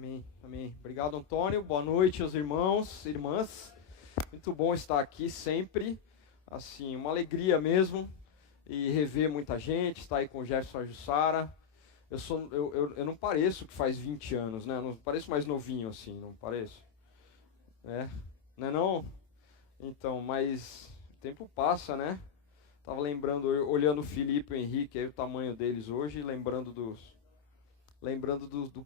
Amém, amém. Obrigado, Antônio. Boa noite aos irmãos, irmãs. Muito bom estar aqui sempre. Assim, uma alegria mesmo. E rever muita gente, estar aí com o Jefferson e a Jussara. Eu não pareço que faz 20 anos, né? Não pareço mais novinho assim, não pareço? É, não é não? Então, mas o tempo passa, né? Tava lembrando, olhando o Felipe e o Henrique, aí o tamanho deles hoje, lembrando do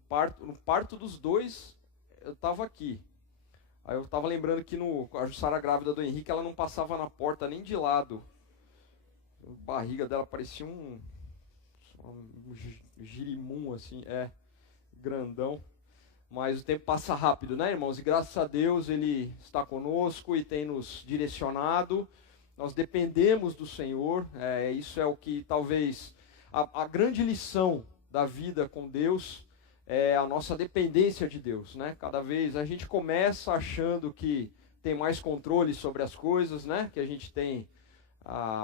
parto, no parto dos dois, eu tava aqui. Aí eu tava lembrando que a Jussara grávida do Henrique, ela não passava na porta nem de lado. A barriga dela parecia um girimum, assim, grandão. Mas o tempo passa rápido, né, irmãos? E graças a Deus Ele está conosco e tem nos direcionado. Nós dependemos do Senhor. Isso é o que talvez a grande lição da vida com Deus é a nossa dependência de Deus, né? Cada vez a gente começa achando que tem mais controle sobre as coisas, né? Que a gente tem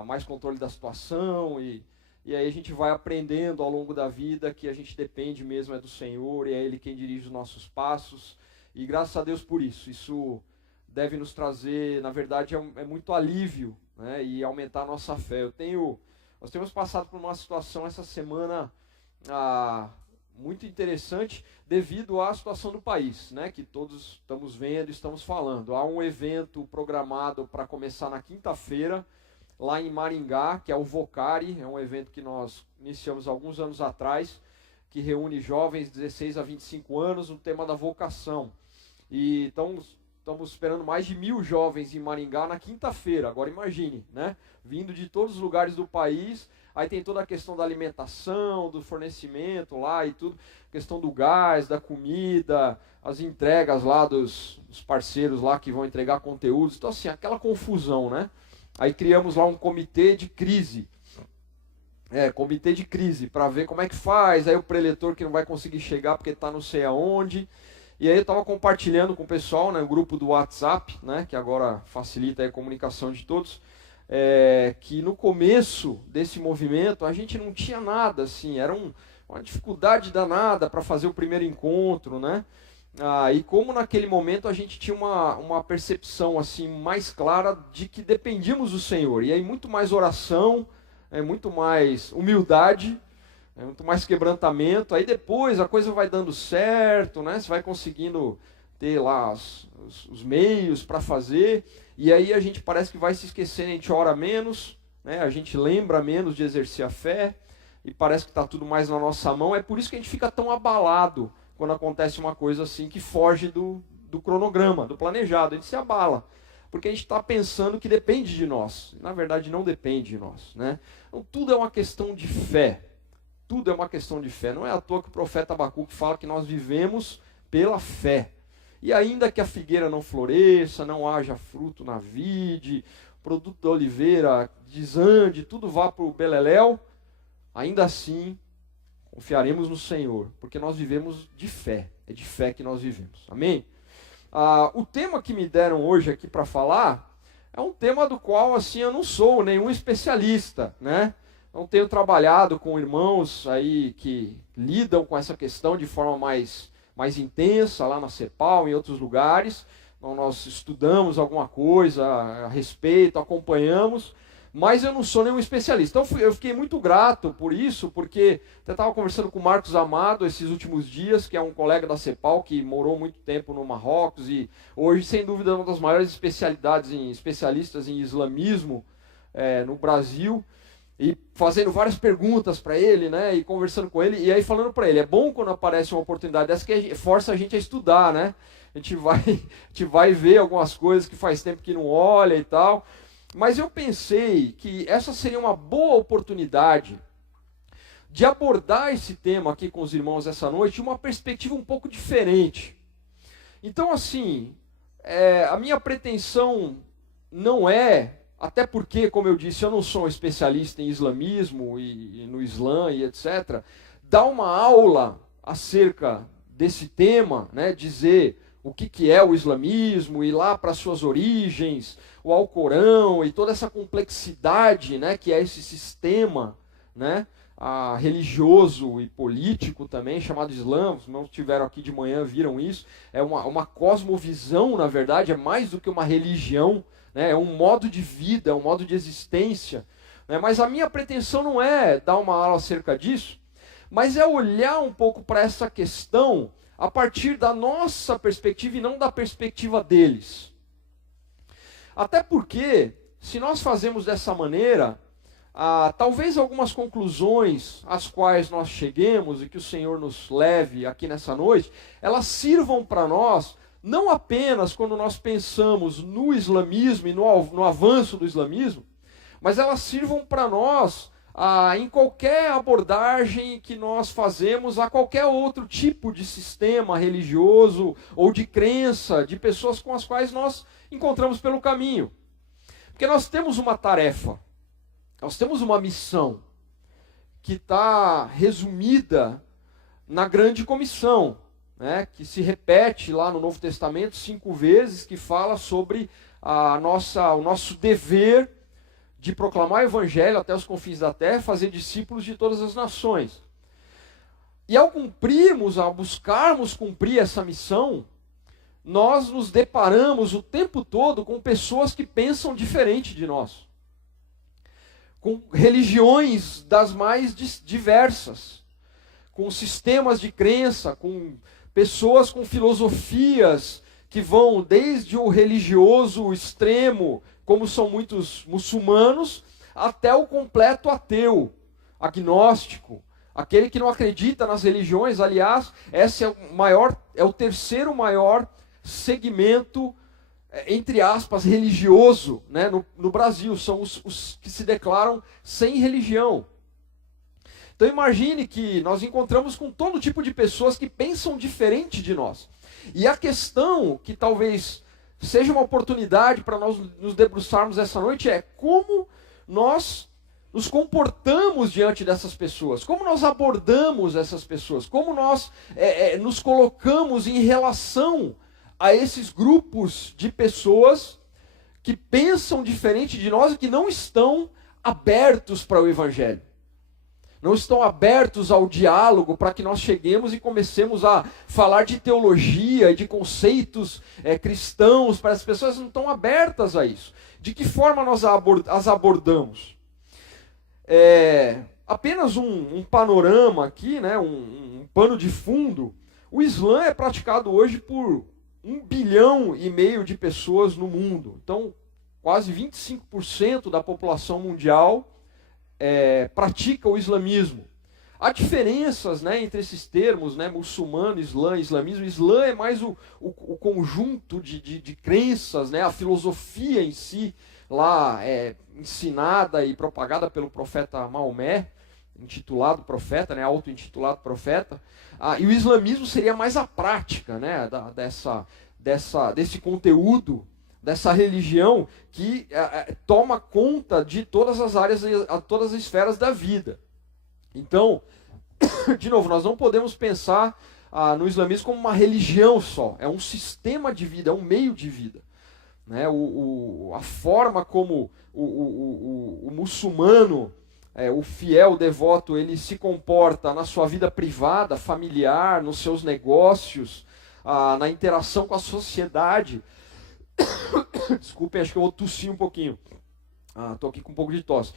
mais controle da situação e aí a gente vai aprendendo ao longo da vida que a gente depende mesmo do Senhor e é Ele quem dirige os nossos passos. E graças a Deus por isso. Isso deve nos trazer, na verdade, é muito alívio, né? E aumentar a nossa fé. Nós temos passado por uma situação essa semana muito interessante devido à situação do país, né? Que todos estamos vendo, estamos falando. Há um evento programado para começar na quinta-feira, lá em Maringá, que é o Vocari, é um evento que nós iniciamos alguns anos atrás, que reúne jovens de 16 a 25 anos no tema da vocação. E estamos esperando mais de 1.000 jovens em Maringá na quinta-feira. Agora imagine, né? Vindo de todos os lugares do país, aí tem toda a questão da alimentação, do fornecimento lá e tudo, questão do gás, da comida, as entregas lá dos parceiros lá que vão entregar conteúdos. Então assim, aquela confusão, né? Aí criamos lá um comitê de crise. Comitê de crise, para ver como é que faz. Aí o preletor que não vai conseguir chegar porque está não sei aonde. E aí eu estava compartilhando com o pessoal, né, o grupo do WhatsApp, né, que agora facilita a comunicação de todos, que no começo desse movimento a gente não tinha nada, assim, era uma dificuldade danada para fazer o primeiro encontro, né? E como naquele momento a gente tinha uma percepção assim mais clara de que dependíamos do Senhor. E aí muito mais oração, muito mais humildade, muito mais quebrantamento. Aí depois a coisa vai dando certo, né? Você vai conseguindo ter lá os meios para fazer. E aí a gente parece que vai se esquecendo, a gente ora menos, né? A gente lembra menos de exercer a fé. E parece que está tudo mais na nossa mão. É por isso que a gente fica tão abalado quando acontece uma coisa assim que foge do cronograma, do planejado. A gente se abala, porque a gente está pensando que depende de nós. Na verdade, não depende de nós, né? Então, tudo é uma questão de fé. Tudo é uma questão de fé. Não é à toa que o profeta Abacuque fala que nós vivemos pela fé. E ainda que a figueira não floresça, não haja fruto na vide, o produto da oliveira desande, tudo vá para o beleléu, ainda assim confiaremos no Senhor, porque nós vivemos de fé. É de fé que nós vivemos. Amém? O tema que me deram hoje aqui para falar é um tema do qual assim eu não sou nenhum especialista, né? Não tenho trabalhado com irmãos aí que lidam com essa questão de forma mais intensa lá na CEPAL e em outros lugares. Então, nós estudamos alguma coisa a respeito, acompanhamos, mas eu não sou nenhum especialista. Então eu fiquei muito grato por isso, porque até estava conversando com o Marcos Amado esses últimos dias, que é um colega da CEPAL, que morou muito tempo no Marrocos e hoje, sem dúvida, é uma das maiores especialistas em islamismo no Brasil, e fazendo várias perguntas para ele, né, e conversando com ele, e aí falando para ele, é bom quando aparece uma oportunidade dessa que força a gente a estudar, né? A gente vai ver algumas coisas que faz tempo que não olha e tal. Mas eu pensei que essa seria uma boa oportunidade de abordar esse tema aqui com os irmãos essa noite de uma perspectiva um pouco diferente. Então, assim, a minha pretensão não é, até porque, como eu disse, eu não sou um especialista em islamismo e no Islã e etc., dar uma aula acerca desse tema, né, dizer o que é o islamismo, ir lá para suas origens, o Alcorão e toda essa complexidade, né, que é esse sistema, né, religioso e político também, chamado Islã. Os irmãos que estiveram aqui de manhã viram isso. É uma cosmovisão, na verdade, é mais do que uma religião, né? É um modo de vida, é um modo de existência. Né? Mas a minha pretensão não é dar uma aula acerca disso, mas é olhar um pouco para essa questão a partir da nossa perspectiva e não da perspectiva deles. Até porque, se nós fazemos dessa maneira, talvez algumas conclusões às quais nós cheguemos e que o Senhor nos leve aqui nessa noite, elas sirvam para nós, não apenas quando nós pensamos no islamismo e no avanço do islamismo, mas elas sirvam para nós em qualquer abordagem que nós fazemos a qualquer outro tipo de sistema religioso ou de crença, de pessoas com as quais nós encontramos pelo caminho. Porque nós temos uma tarefa, nós temos uma missão que está resumida na grande comissão, né, que se repete lá no Novo Testamento 5 vezes, que fala sobre o nosso dever de proclamar o Evangelho até os confins da terra, fazer discípulos de todas as nações. E ao buscarmos cumprir essa missão, nós nos deparamos o tempo todo com pessoas que pensam diferente de nós. Com religiões das mais diversas, com sistemas de crença, com pessoas com filosofias que vão desde o religioso extremo, como são muitos muçulmanos, até o completo ateu, agnóstico, aquele que não acredita nas religiões. Aliás, esse é o terceiro maior segmento, entre aspas, religioso, né, no Brasil. São os que se declaram sem religião. Então imagine que nós encontramos com todo tipo de pessoas que pensam diferente de nós. E a questão que talvez seja uma oportunidade para nós nos debruçarmos essa noite é como nós nos comportamos diante dessas pessoas, como nós abordamos essas pessoas, como nós nos colocamos em relação a esses grupos de pessoas que pensam diferente de nós e que não estão abertos para o Evangelho. Não estão abertos ao diálogo para que nós cheguemos e comecemos a falar de teologia e de conceitos cristãos. Para as pessoas não estão abertas a isso. De que forma nós as abordamos? Apenas um panorama aqui, né, um pano de fundo. O Islã é praticado hoje por 1,5 bilhão de pessoas no mundo. Então, quase 25% da população mundial pratica o islamismo. Há diferenças, né, entre esses termos, né, muçulmano, islã, islamismo. Islã é mais o conjunto de crenças, né, a filosofia em si, lá ensinada e propagada pelo profeta Maomé, intitulado profeta, né, auto-intitulado profeta. E o islamismo seria mais a prática, né, desse conteúdo, dessa religião que toma conta de todas as áreas, todas as esferas da vida. Então, de novo, nós não podemos pensar no islamismo como uma religião só. É um sistema de vida, é um meio de vida. Né? A forma como o muçulmano, o fiel devoto, ele se comporta na sua vida privada, familiar, nos seus negócios, na interação com a sociedade. Desculpem, acho que eu vou tossir um pouquinho. Estou aqui com um pouco de tosse.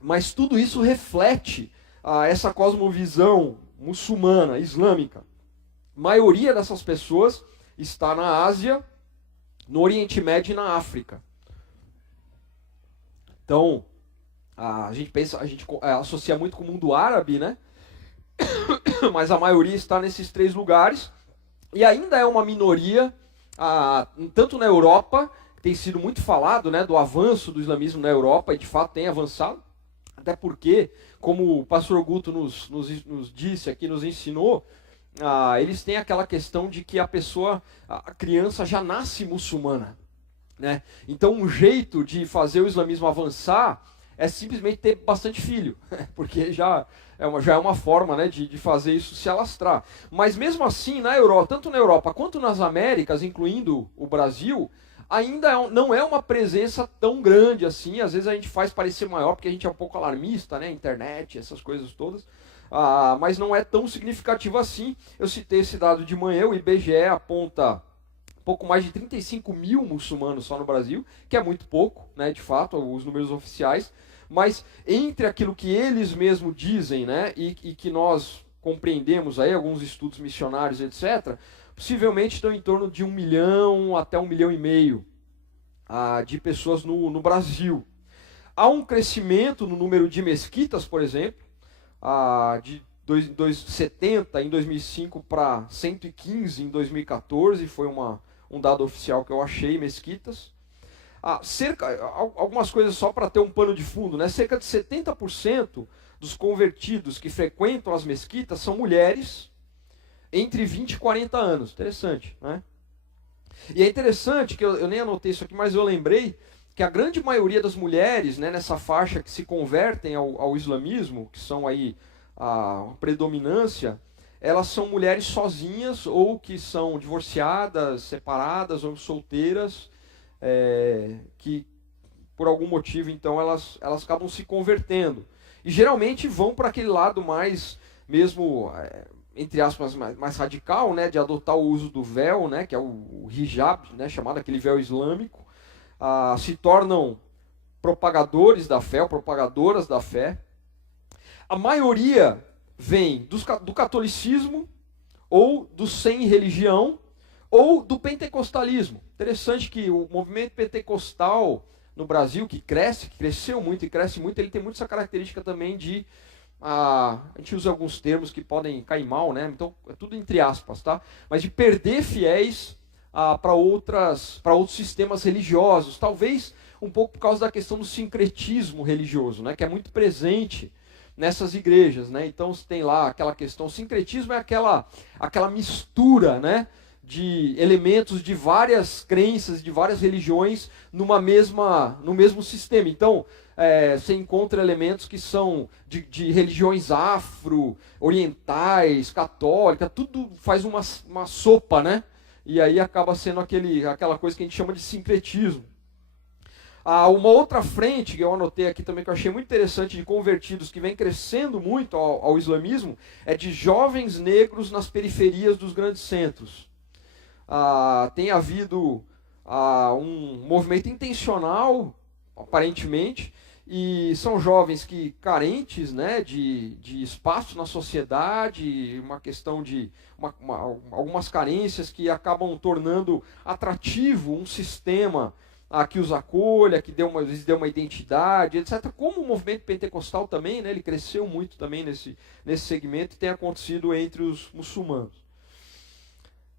Mas tudo isso reflete essa cosmovisão muçulmana, islâmica. A maioria dessas pessoas está na Ásia, no Oriente Médio e na África. Então, a gente associa muito com o mundo árabe, né? Mas a maioria está nesses 3 lugares. E ainda é uma minoria, tanto na Europa, que tem sido muito falado, né, do avanço do islamismo na Europa, e de fato tem avançado. Até porque, como o pastor Guto nos disse aqui, nos ensinou, eles têm aquela questão de que a criança já nasce muçulmana. Né? Então um jeito de fazer o islamismo avançar é simplesmente ter bastante filho, porque já é uma forma, né, de fazer isso se alastrar. Mas mesmo assim, na Europa, tanto na Europa quanto nas Américas, incluindo o Brasil, ainda não é uma presença tão grande assim. Às vezes a gente faz parecer maior porque a gente é um pouco alarmista, né? Internet, essas coisas todas. Mas não é tão significativo assim. Eu citei esse dado de manhã, o IBGE aponta pouco mais de 35 mil muçulmanos só no Brasil, que é muito pouco, né, de fato, os números oficiais, mas entre aquilo que eles mesmos dizem, né, e que nós compreendemos aí, alguns estudos missionários, etc., possivelmente estão em torno de 1 milhão até 1,5 milhão de pessoas no Brasil. Há um crescimento no número de mesquitas, por exemplo, de 70 em 2005 para 115 em 2014, foi um dado oficial que eu achei, mesquitas. Algumas coisas só para ter um pano de fundo, né? Cerca de 70% dos convertidos que frequentam as mesquitas são mulheres entre 20 e 40 anos. Interessante, né? E é interessante, que eu nem anotei isso aqui, mas eu lembrei que a grande maioria das mulheres, né, nessa faixa que se convertem ao islamismo, que são aí a predominância, elas são mulheres sozinhas ou que são divorciadas, separadas ou solteiras, que por algum motivo então elas acabam se convertendo. E geralmente vão para aquele lado mais, mesmo, entre aspas, mais radical, né, de adotar o uso do véu, né, que é o hijab, né, chamado aquele véu islâmico, se tornam propagadores da fé, ou propagadoras da fé. A maioria vem do catolicismo, ou do sem religião, ou do pentecostalismo. Interessante que o movimento pentecostal no Brasil, que cresceu muito e cresce muito, ele tem muito essa característica também de... a gente usa alguns termos que podem cair mal, né? Então é tudo entre aspas, tá? Mas de perder fiéis para outros sistemas religiosos, talvez um pouco por causa da questão do sincretismo religioso, né? Que é muito presente nessas igrejas, né? Então você tem lá aquela questão, o sincretismo é aquela mistura, né, de elementos de várias crenças, de várias religiões no mesmo sistema. Então você encontra elementos que são de religiões afro, orientais, católicas, tudo faz uma sopa, né? E aí acaba sendo aquela coisa que a gente chama de sincretismo. Uma outra frente que eu anotei aqui também, que eu achei muito interessante, de convertidos que vem crescendo muito ao islamismo, é de jovens negros nas periferias dos grandes centros. Tem havido um movimento intencional, aparentemente, e são jovens que carentes, né, de espaço na sociedade, uma questão de algumas carências que acabam tornando atrativo um sistema que os acolha, que lhes dê uma identidade, etc. Como o movimento pentecostal também, né, ele cresceu muito também nesse segmento e tem acontecido entre os muçulmanos.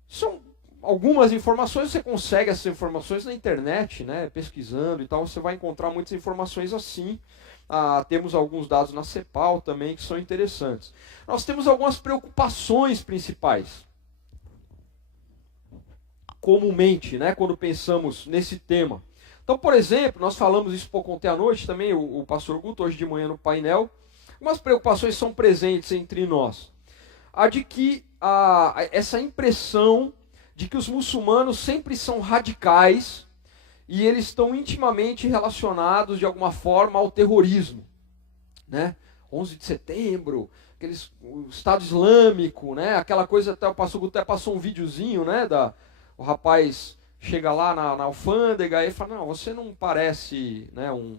São algumas informações, você consegue essas informações na internet, né, pesquisando e tal, você vai encontrar muitas informações assim. Temos alguns dados na CEPAL também que são interessantes. Nós temos algumas preocupações principais, comumente, né, quando pensamos nesse tema. Então, por exemplo, nós falamos isso pouco ontem à noite também, o pastor Guto, hoje de manhã no painel. Algumas preocupações são presentes entre nós. A de que essa impressão de que os muçulmanos sempre são radicais e eles estão intimamente relacionados de alguma forma ao terrorismo, né? 11 de setembro, o Estado Islâmico, né? Aquela coisa, até o pastor Guto até passou um videozinho, né, o rapaz chega lá na alfândega e fala, não, você não parece, né, um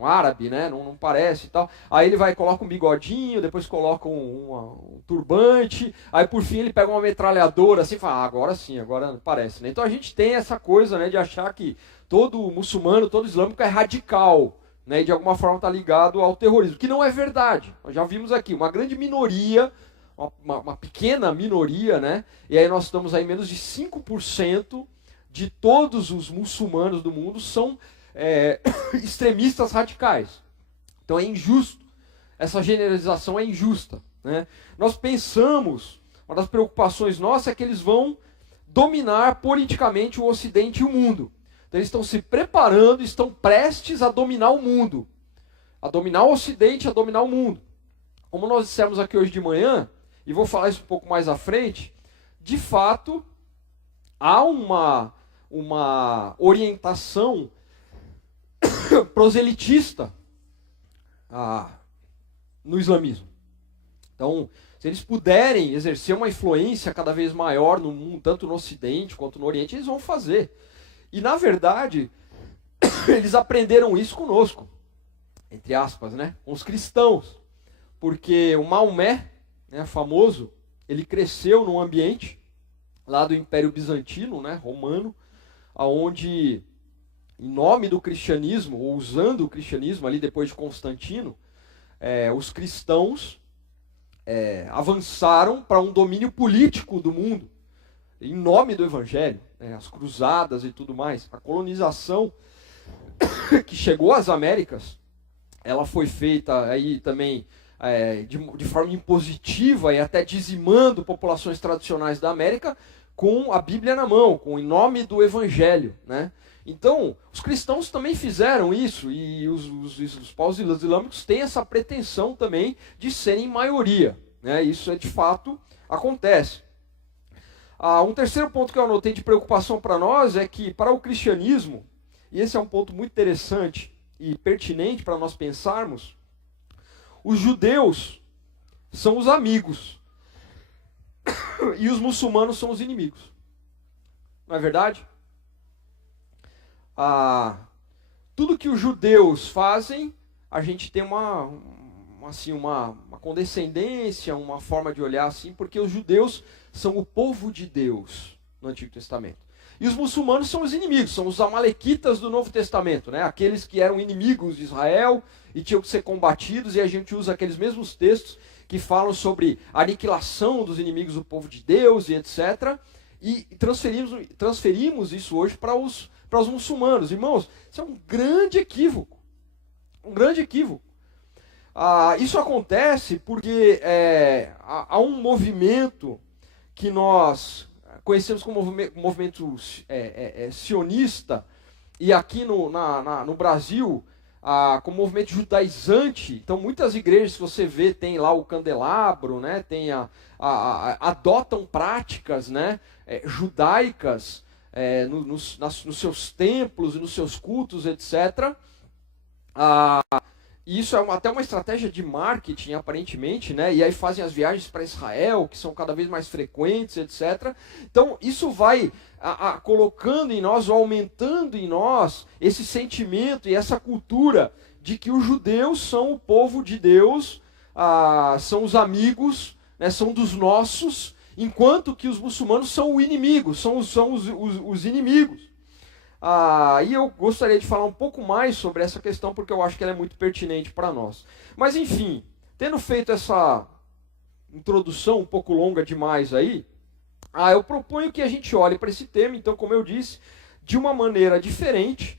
árabe, né, não parece e tal. Aí ele vai, coloca um bigodinho, depois coloca um turbante, aí por fim ele pega uma metralhadora assim e fala, agora sim, agora parece, né? Então a gente tem essa coisa, né, de achar que todo muçulmano, todo islâmico é radical, né, e de alguma forma está ligado ao terrorismo, que não é verdade. Nós já vimos aqui, uma grande minoria, uma pequena minoria, né? E aí nós estamos aí menos de 5% de todos os muçulmanos do mundo são extremistas radicais. Então é injusto, essa generalização é injusta, né? Nós pensamos, uma das preocupações nossas é que eles vão dominar politicamente o Ocidente e o mundo. Então eles estão se preparando, estão prestes a dominar o mundo, a dominar o Ocidente, a dominar o mundo. Como nós dissemos aqui hoje de manhã, e vou falar isso um pouco mais à frente, de fato, há uma orientação proselitista no islamismo. Então, se eles puderem exercer uma influência cada vez maior no mundo, tanto no Ocidente quanto no Oriente, eles vão fazer. E, na verdade, eles aprenderam isso conosco, entre aspas, né? Com os cristãos. Porque o Maomé, né, famoso, ele cresceu num ambiente lá do Império Bizantino, né, romano, onde, em nome do cristianismo, ou usando o cristianismo ali depois de Constantino, os cristãos avançaram para um domínio político do mundo, em nome do Evangelho, né, as cruzadas e tudo mais. A colonização que chegou às Américas, ela foi feita aí também de forma impositiva e até dizimando populações tradicionais da América com a Bíblia na mão, em nome do Evangelho, né? Então, os cristãos também fizeram isso, e os povos islâmicos têm essa pretensão também de serem maioria, né? Isso de fato acontece. Um terceiro ponto que eu anotei de preocupação para nós é que, para o cristianismo, e esse é um ponto muito interessante e pertinente para nós pensarmos, os judeus são os amigos e os muçulmanos são os inimigos. Não é verdade? Tudo que os judeus fazem, a gente tem uma condescendência, uma forma de olhar assim, porque os judeus são o povo de Deus no Antigo Testamento. E os muçulmanos são os inimigos, são os amalequitas do Novo Testamento, né? Aqueles que eram inimigos de Israel e tinham que ser combatidos, e a gente usa aqueles mesmos textos que falam sobre a aniquilação dos inimigos do povo de Deus e etc. E transferimos isso hoje para os muçulmanos. Irmãos, isso é um grande equívoco. Um grande equívoco. Isso acontece porque há um movimento que nós conhecemos como movimento sionista, e aqui no Brasil, como movimento judaizante. Então, muitas igrejas que você vê, tem lá o candelabro, né, adotam práticas, né, judaicas nos seus templos e nos seus cultos, etc. Isso é até uma estratégia de marketing, aparentemente, né? E aí fazem as viagens para Israel, que são cada vez mais frequentes, etc. Então, isso vai colocando em nós, ou aumentando em nós, esse sentimento e essa cultura de que os judeus são o povo de Deus, são os amigos, né? São dos nossos, enquanto que os muçulmanos são o inimigo, são os inimigos. E eu gostaria de falar um pouco mais sobre essa questão, porque eu acho que ela é muito pertinente para nós. Mas enfim, tendo feito essa introdução um pouco longa demais aí, eu proponho que a gente olhe para esse tema, então, como eu disse, de uma maneira diferente,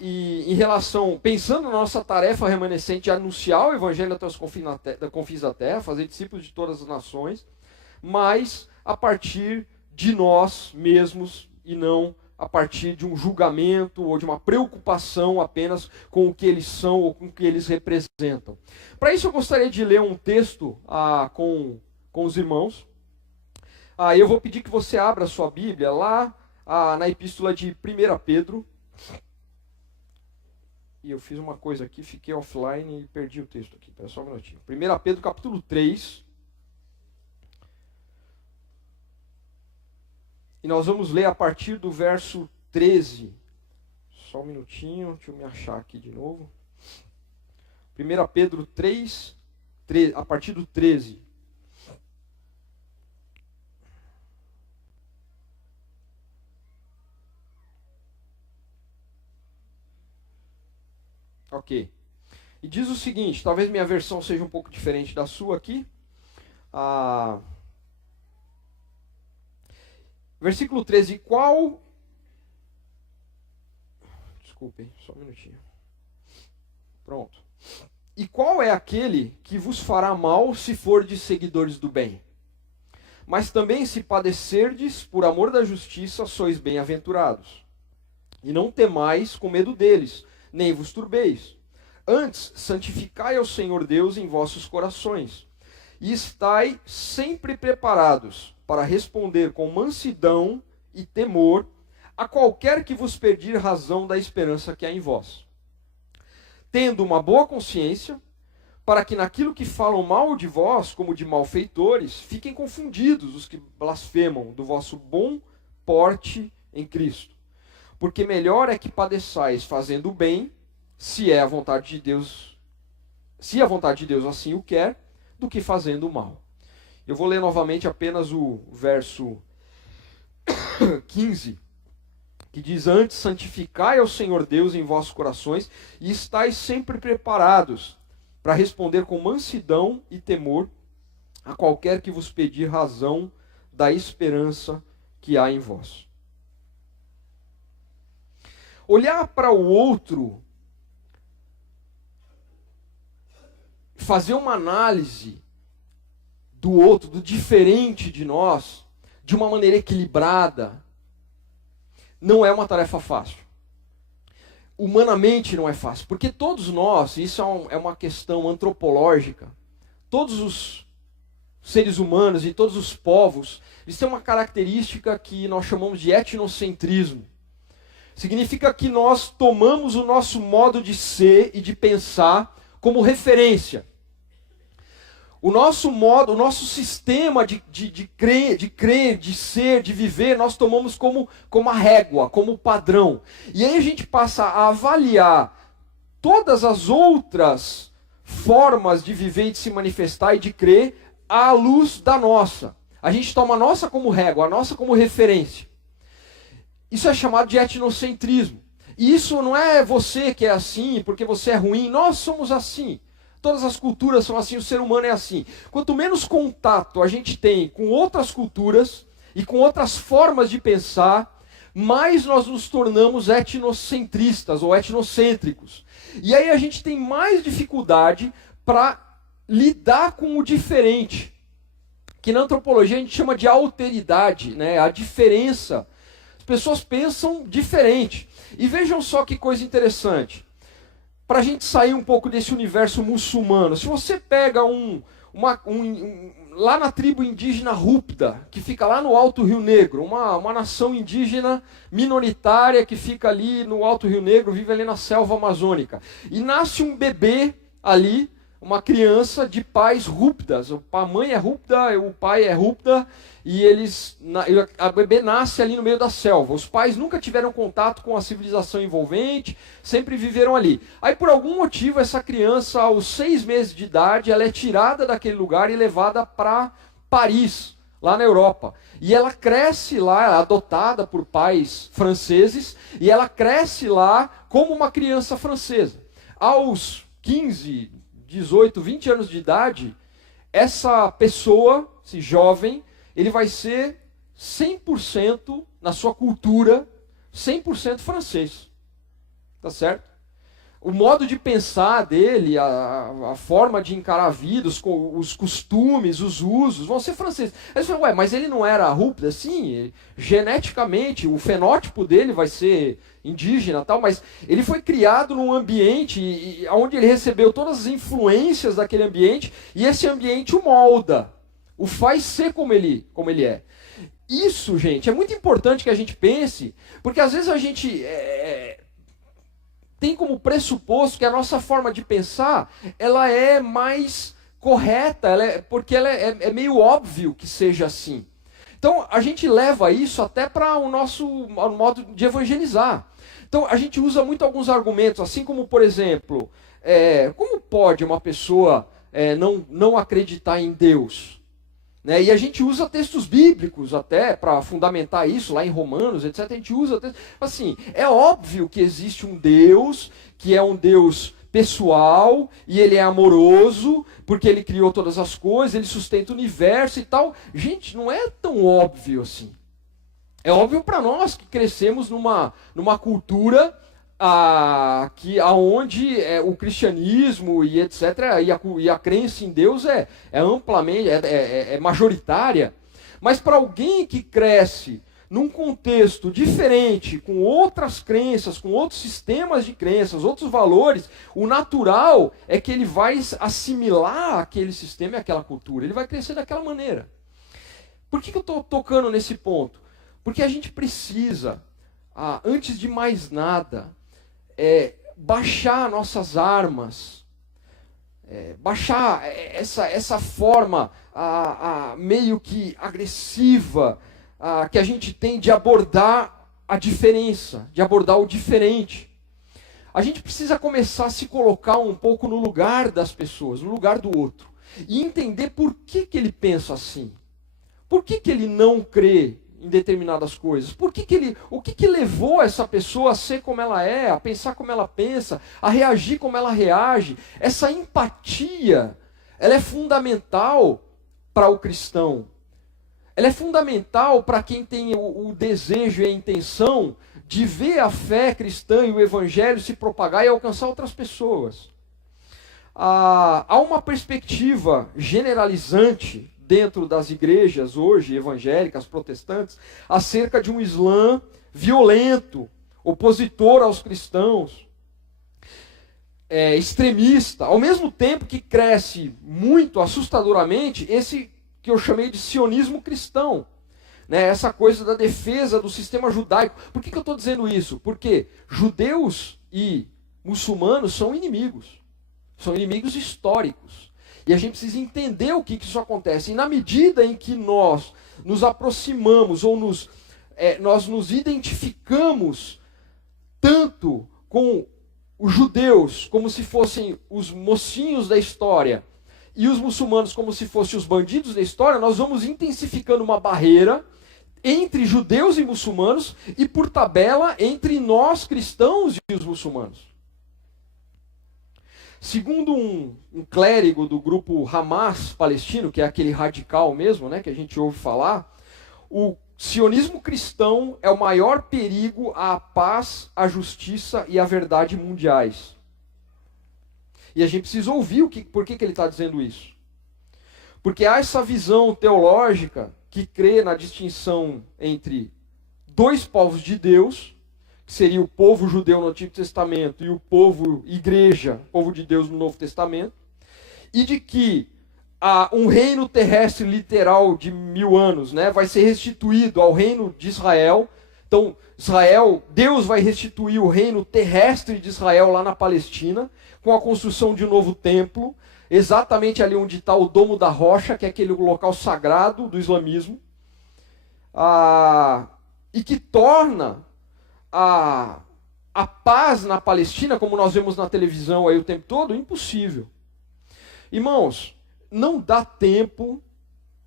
e em relação, pensando na nossa tarefa remanescente de anunciar o Evangelho até os confins da terra, fazer discípulos de todas as nações, mas a partir de nós mesmos e não a partir de um julgamento ou de uma preocupação apenas com o que eles são ou com o que eles representam. Para isso eu gostaria de ler um texto com os irmãos. Eu vou pedir que você abra a sua Bíblia lá na epístola de 1 Pedro. E eu fiz uma coisa aqui, fiquei offline e perdi o texto aqui. Espera só um minutinho. 1 Pedro capítulo 3. E nós vamos ler a partir do verso 13. Só um minutinho, deixa eu me achar aqui de novo. 1 Pedro 3, a partir do 13. Ok. E diz o seguinte, talvez minha versão seja um pouco diferente da sua aqui. Versículo 13, Desculpem, só um minutinho. Pronto. E qual é aquele que vos fará mal se fordes seguidores do bem? Mas também se padecerdes por amor da justiça, sois bem-aventurados. E não temais com medo deles, nem vos turbeis. Antes, santificai ao Senhor Deus em vossos corações, e estai sempre preparados para responder com mansidão e temor a qualquer que vos pedir razão da esperança que há em vós, tendo uma boa consciência, para que naquilo que falam mal de vós, como de malfeitores, fiquem confundidos os que blasfemam do vosso bom porte em Cristo. Porque melhor é que padeçais fazendo o bem, se a vontade de Deus assim o quer, do que fazendo o mal. Eu vou ler novamente apenas o verso 15, que diz: antes santificai ao Senhor Deus em vossos corações, e estais sempre preparados para responder com mansidão e temor a qualquer que vos pedir razão da esperança que há em vós. Olhar para o outro, fazer uma análise do outro, do diferente de nós, de uma maneira equilibrada, não é uma tarefa fácil. Humanamente não é fácil, porque todos nós, isso é uma questão antropológica, todos os seres humanos e todos os povos, eles têm uma característica que nós chamamos de etnocentrismo. Significa que nós tomamos o nosso modo de ser e de pensar como referência. O nosso sistema de crer, de ser, de viver, nós tomamos como a régua, como padrão. E aí a gente passa a avaliar todas as outras formas de viver e de se manifestar e de crer à luz da nossa. A gente toma a nossa como régua, a nossa como referência. Isso é chamado de etnocentrismo. E isso não é você que é assim, porque você é ruim. Nós somos assim. Todas as culturas são assim, o ser humano é assim. Quanto menos contato a gente tem com outras culturas e com outras formas de pensar, mais nós nos tornamos etnocentristas ou etnocêntricos. E aí a gente tem mais dificuldade para lidar com o diferente, que na antropologia a gente chama de alteridade, né? A diferença. As pessoas pensam diferente. E vejam só que coisa interessante. Para a gente sair um pouco desse universo muçulmano, se você pega lá na tribo indígena Rúpida, que fica lá no Alto Rio Negro, uma nação indígena minoritária que fica ali no Alto Rio Negro, vive ali na selva amazônica, e nasce um bebê ali, uma criança de pais rúpidas, a mãe é rúpida, o pai é rúpida, e a bebê nasce ali no meio da selva. Os pais nunca tiveram contato com a civilização envolvente, sempre viveram ali. Aí por algum motivo essa criança, aos 6 meses de idade, ela é tirada daquele lugar e levada para Paris, lá na Europa. E ela cresce lá, adotada por pais franceses, e ela cresce lá como uma criança francesa. Aos 15, 18, 20 anos de idade, essa pessoa, esse jovem, ele vai ser 100% na sua cultura, 100% francês. Tá certo? O modo de pensar dele, a forma de encarar a vida, os costumes, os usos, vão ser franceses. Aí você fala, mas ele não era rúpido? Sim, geneticamente, o fenótipo dele vai ser indígena, tal, mas ele foi criado num ambiente onde ele recebeu todas as influências daquele ambiente, e esse ambiente o molda, o faz ser como ele é. Isso, gente, é muito importante que a gente pense, porque às vezes a gente tem como pressuposto que a nossa forma de pensar, ela é mais correta, porque ela é meio óbvio que seja assim. Então, a gente leva isso até para o nosso modo de evangelizar. Então, a gente usa muito alguns argumentos, assim como, por exemplo, como pode uma pessoa não acreditar em Deus? Né? E a gente usa textos bíblicos até para fundamentar isso, lá em Romanos, etc. A gente usa textos. Assim, é óbvio que existe um Deus, que é um Deus pessoal, e ele é amoroso, porque ele criou todas as coisas, ele sustenta o universo e tal. Gente, não é tão óbvio assim. É óbvio para nós que crescemos numa cultura aonde o cristianismo e etc. e a crença em Deus é amplamente, majoritária. Mas para alguém que cresce num contexto diferente, com outras crenças, com outros sistemas de crenças, outros valores, o natural é que ele vai assimilar aquele sistema e aquela cultura. Ele vai crescer daquela maneira. Por que eu estou tocando nesse ponto? Porque a gente precisa, antes de mais nada, baixar nossas armas, baixar essa forma meio que agressiva que a gente tem de abordar a diferença, de abordar o diferente. A gente precisa começar a se colocar um pouco no lugar das pessoas, no lugar do outro, e entender por que ele pensa assim. Por que ele não crê em determinadas coisas? O que levou essa pessoa a ser como ela é, a pensar como ela pensa, a reagir como ela reage? Essa empatia, ela é fundamental para o cristão. Ela é fundamental para quem tem o desejo e a intenção de ver a fé cristã e o evangelho se propagar e alcançar outras pessoas. Há uma perspectiva generalizante dentro das igrejas hoje, evangélicas, protestantes, acerca de um Islã violento, opositor aos cristãos, extremista, ao mesmo tempo que cresce muito assustadoramente esse que eu chamei de sionismo cristão. Essa coisa da defesa do sistema judaico. Por que eu estou dizendo isso? Porque judeus e muçulmanos são inimigos históricos. E a gente precisa entender o que isso acontece. E na medida em que nós nos aproximamos ou nós nos identificamos tanto com os judeus como se fossem os mocinhos da história e os muçulmanos como se fossem os bandidos da história, nós vamos intensificando uma barreira entre judeus e muçulmanos e, por tabela, entre nós cristãos e os muçulmanos. Segundo um clérigo do grupo Hamas palestino, que é aquele radical mesmo, que a gente ouve falar, o sionismo cristão é o maior perigo à paz, à justiça e à verdade mundiais. E a gente precisa ouvir por que ele está dizendo isso. Porque há essa visão teológica que crê na distinção entre dois povos de Deus, que seria o povo judeu no Antigo Testamento e o povo igreja, povo de Deus no Novo Testamento, e de que um reino terrestre literal de 1000 anos, vai ser restituído ao reino de Israel. Então, Deus vai restituir o reino terrestre de Israel lá na Palestina, com a construção de um novo templo, exatamente ali onde está o Domo da Rocha, que é aquele local sagrado do islamismo, e que torna a paz na Palestina, como nós vemos na televisão aí o tempo todo, impossível. Irmãos, não dá tempo,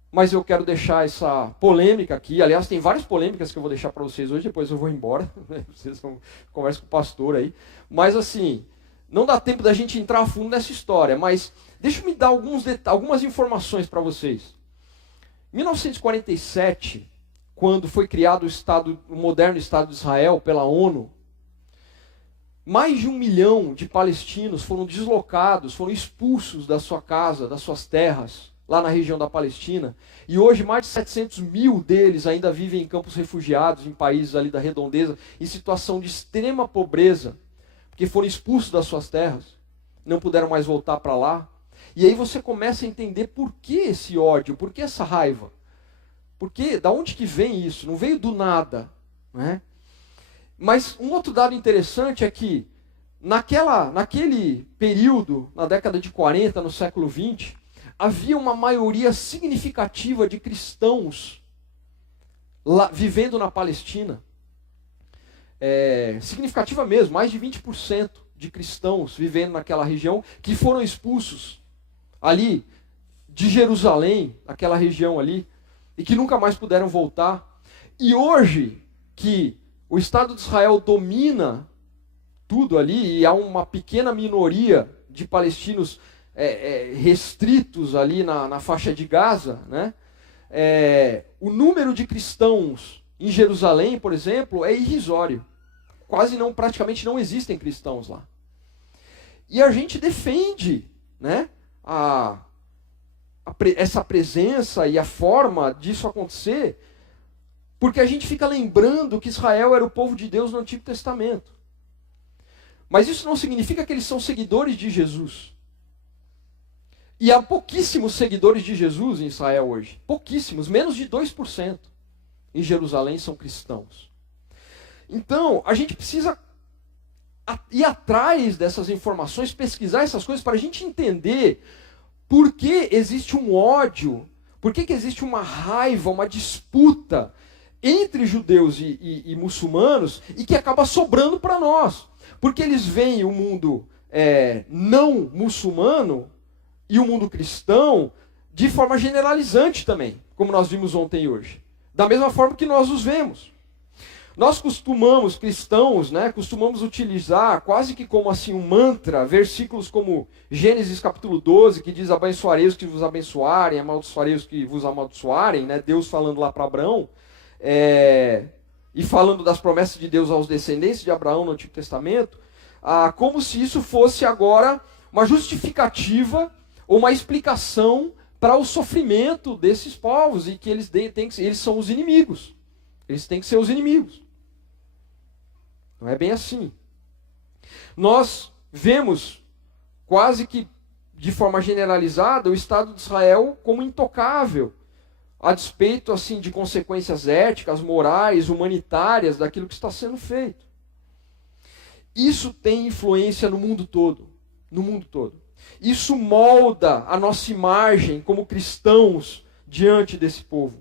mas eu quero deixar essa polêmica aqui. Aliás, tem várias polêmicas que eu vou deixar para vocês hoje, depois eu vou embora. Vocês conversam com o pastor aí. Mas assim, não dá tempo da gente entrar a fundo nessa história, mas deixa eu me dar algumas informações para vocês. Em 1947, quando foi criado o moderno Estado de Israel pela ONU, mais de 1 milhão de palestinos foram deslocados, foram expulsos da sua casa, das suas terras, lá na região da Palestina. E hoje mais de 700 mil deles ainda vivem em campos refugiados, em países ali da redondeza, em situação de extrema pobreza, porque foram expulsos das suas terras, não puderam mais voltar para lá. E aí você começa a entender por que esse ódio, por que essa raiva. Porque, da onde que vem isso? Não veio do nada, Mas um outro dado interessante é que, naquele período, na década de 40, no século 20, havia uma maioria significativa de cristãos lá, vivendo na Palestina. Significativa mesmo, mais de 20% de cristãos vivendo naquela região, que foram expulsos ali de Jerusalém, naquela região ali, e que nunca mais puderam voltar. E hoje, que o Estado de Israel domina tudo ali, e há uma pequena minoria de palestinos restritos ali na faixa de Gaza, o número de cristãos em Jerusalém, por exemplo, é irrisório. Praticamente não existem cristãos lá. E a gente defende essa presença e a forma disso acontecer, porque a gente fica lembrando que Israel era o povo de Deus no Antigo Testamento. Mas isso não significa que eles são seguidores de Jesus. E há pouquíssimos seguidores de Jesus em Israel hoje. Pouquíssimos, menos de 2%. em Jerusalém são cristãos. Então, a gente precisa ir atrás dessas informações, pesquisar essas coisas para a gente entender por que existe um ódio, por que existe uma raiva, uma disputa entre judeus e muçulmanos e que acaba sobrando para nós. Porque eles veem o mundo não muçulmano e o mundo cristão de forma generalizante também, como nós vimos ontem e hoje. Da mesma forma que nós os vemos. Nós costumamos, cristãos, costumamos utilizar quase que como assim um mantra, versículos como Gênesis capítulo 12, que diz: abençoarei os que vos abençoarem, amaldiçoarei os que vos amaldiçoarem, Deus falando lá para Abraão, e falando das promessas de Deus aos descendentes de Abraão no Antigo Testamento, como se isso fosse agora uma justificativa ou uma explicação para o sofrimento desses povos e que eles são os inimigos. Eles têm que ser os inimigos. Não é bem assim. Nós vemos quase que de forma generalizada o Estado de Israel como intocável, a despeito assim de consequências éticas, morais, humanitárias daquilo que está sendo feito. Isso tem influência no mundo todo, no mundo todo. Isso molda a nossa imagem como cristãos diante desse povo.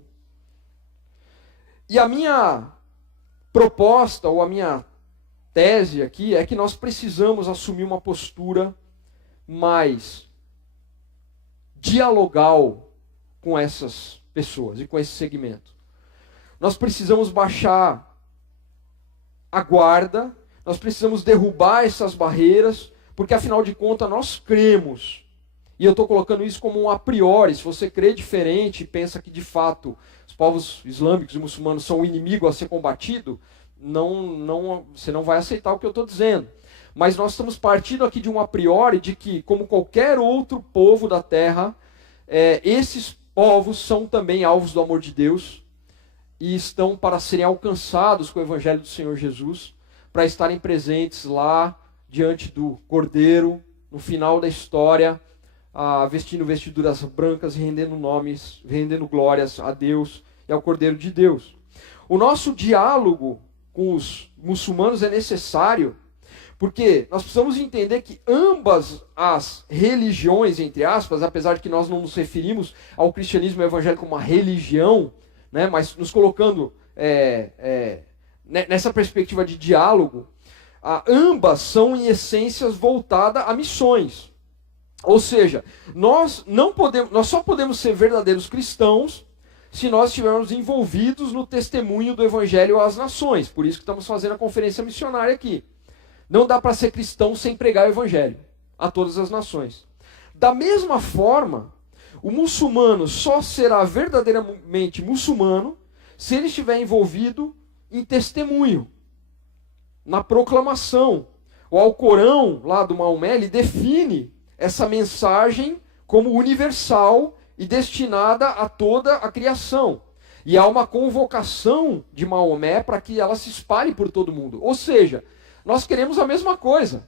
E a minha proposta, ou a minha tese aqui, é que nós precisamos assumir uma postura mais dialogal com essas pessoas e com esse segmento. Nós precisamos baixar a guarda, nós precisamos derrubar essas barreiras, porque afinal de contas nós cremos. E eu estou colocando isso como um a priori. Se você crê diferente e pensa que de fato os povos islâmicos e muçulmanos são o inimigo a ser combatido, você não vai aceitar o que eu estou dizendo. Mas nós estamos partindo aqui de um a priori de que, como qualquer outro povo da terra, esses povos são também alvos do amor de Deus e estão para serem alcançados com o Evangelho do Senhor Jesus, para estarem presentes lá diante do Cordeiro, no final da história, vestindo vestiduras brancas e rendendo glórias a Deus e ao Cordeiro de Deus. O nosso diálogo com os muçulmanos é necessário, porque nós precisamos entender que ambas as religiões, entre aspas, apesar de que nós não nos referimos ao cristianismo e ao evangelho como uma religião, mas nos colocando nessa perspectiva de diálogo, ambas são em essências voltadas a missões. Ou seja, nós só podemos ser verdadeiros cristãos se nós estivermos envolvidos no testemunho do Evangelho às nações. Por isso que estamos fazendo a conferência missionária aqui. Não dá para ser cristão sem pregar o Evangelho a todas as nações. Da mesma forma, o muçulmano só será verdadeiramente muçulmano se ele estiver envolvido em testemunho, na proclamação. O Alcorão, lá do Maomé, ele define essa mensagem como universal e destinada a toda a criação. E há uma convocação de Maomé para que ela se espalhe por todo mundo. Ou seja, nós queremos a mesma coisa.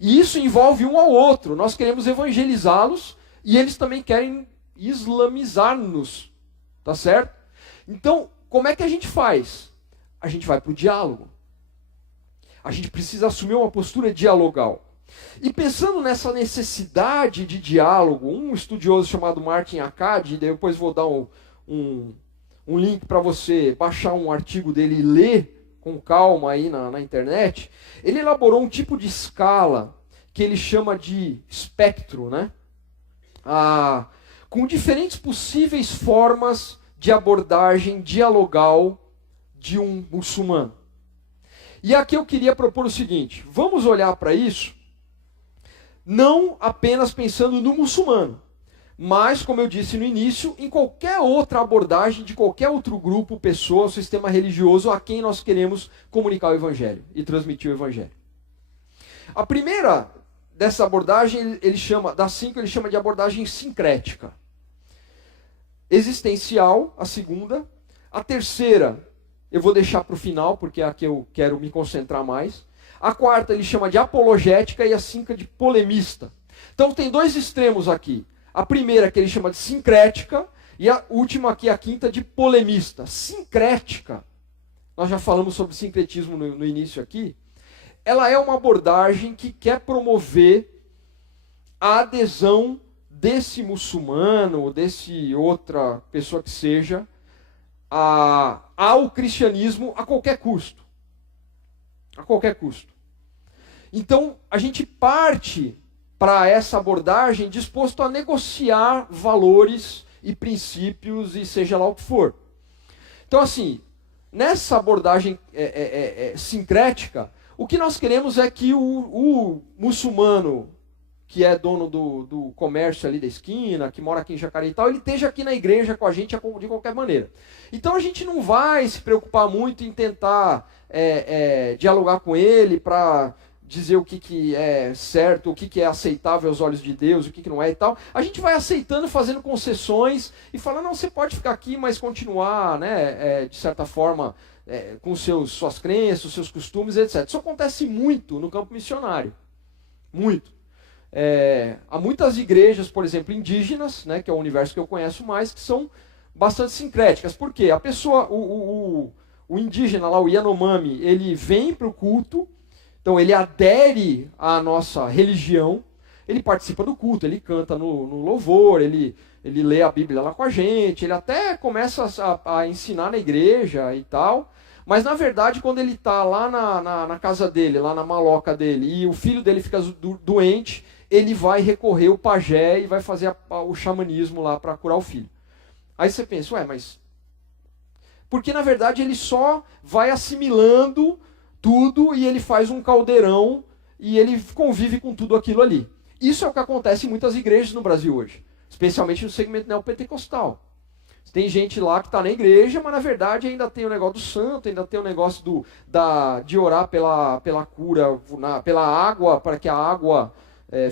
E isso envolve um ao outro. Nós queremos evangelizá-los e eles também querem islamizar-nos. Tá certo? Então, como é que a gente faz? A gente vai para o diálogo. A gente precisa assumir uma postura dialogal. E pensando nessa necessidade de diálogo, um estudioso chamado Martin Akkad, depois vou dar um link para você baixar um artigo dele e ler com calma aí na internet, ele elaborou um tipo de escala que ele chama de espectro, com diferentes possíveis formas de abordagem dialogal de um muçulmano. E aqui eu queria propor o seguinte: vamos olhar para isso não apenas pensando no muçulmano, mas, como eu disse no início, em qualquer outra abordagem de qualquer outro grupo, pessoa, sistema religioso a quem nós queremos comunicar o Evangelho e transmitir o Evangelho. A primeira dessa abordagem, das 5, ele chama de abordagem sincrética. Existencial, a segunda. A terceira, eu vou deixar para o final, porque é a que eu quero me concentrar mais. A quarta ele chama de apologética e a 5 de polemista. Então tem dois extremos aqui. A primeira que ele chama de sincrética, E a última aqui, a quinta, de polemista. Sincrética. Nós já falamos sobre sincretismo no início aqui. Ela é uma abordagem que quer promover a adesão desse muçulmano, ou desse outra pessoa que seja, ao cristianismo a qualquer custo. A qualquer custo. Então, a gente parte para essa abordagem disposto a negociar valores e princípios e seja lá o que for. Então, assim, nessa abordagem sincrética, o que nós queremos é que o muçulmano, que é dono do comércio ali da esquina, que mora aqui em Jacareí e tal, ele esteja aqui na igreja com a gente de qualquer maneira. Então a gente não vai se preocupar muito em tentar dialogar com ele para dizer o que é certo, o que é aceitável aos olhos de Deus, o que não é e tal. A gente vai aceitando, fazendo concessões e falando, não, você pode ficar aqui, mas continuar, né, de certa forma, com suas crenças, os seus costumes, etc. Isso acontece muito no campo missionário. Muito. Há muitas igrejas, por exemplo, indígenas, né, que é o universo que eu conheço mais, que são bastante sincréticas. Por quê? A pessoa, o indígena lá, o Yanomami, ele vem para o culto, então ele adere à nossa religião, ele participa do culto, ele canta no louvor, ele lê a Bíblia lá com a gente, ele até começa a ensinar na igreja e tal, mas na verdade quando ele está lá na casa dele, lá na maloca dele, e o filho dele fica doente, ele vai recorrer ao pajé e vai fazer o xamanismo lá para curar o filho. Aí você pensa, mas... Porque na verdade ele só vai assimilando tudo e ele faz um caldeirão e ele convive com tudo aquilo ali. Isso é o que acontece em muitas igrejas no Brasil hoje, especialmente no segmento neopentecostal. Tem gente lá que está na igreja, mas na verdade ainda tem o negócio do santo, ainda tem o negócio de orar pela cura, pela água, para que a água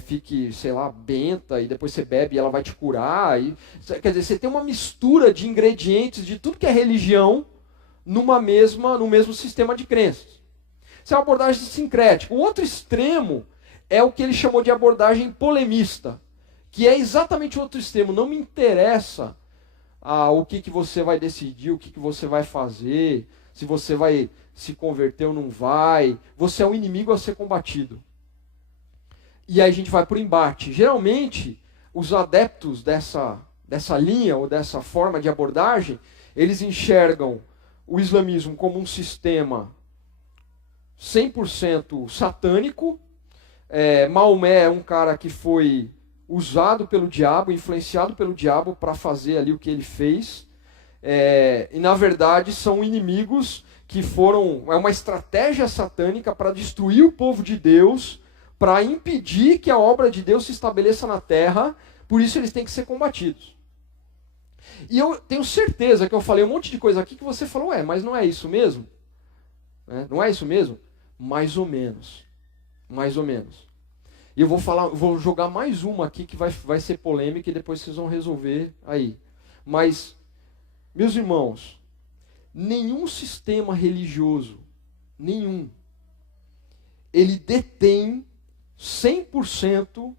fique, sei lá, benta, e depois você bebe e ela vai te curar. Quer dizer, você tem uma mistura de ingredientes de tudo que é religião no mesmo sistema de crenças. Isso é uma abordagem sincrética. O outro extremo é o que ele chamou de abordagem polemista, que é exatamente o outro extremo. Não me interessa o que você vai decidir, o que você vai fazer, se você vai se converter ou não vai. Você é um inimigo a ser combatido. E aí a gente vai para o embate. Geralmente, os adeptos dessa linha ou dessa forma de abordagem, eles enxergam o islamismo como um sistema 100% satânico. Maomé é um cara que foi usado pelo diabo, influenciado pelo diabo para fazer ali o que ele fez. E na verdade são inimigos que é uma estratégia satânica para destruir o povo de Deus, para impedir que a obra de Deus se estabeleça na terra, por isso eles têm que ser combatidos. E eu tenho certeza que eu falei um monte de coisa aqui que você falou, mas não é isso mesmo? Não é isso mesmo? Mais ou menos. Mais ou menos. E eu vou jogar mais uma aqui que vai ser polêmica e depois vocês vão resolver aí. Mas, meus irmãos, nenhum sistema religioso, ele detém 100%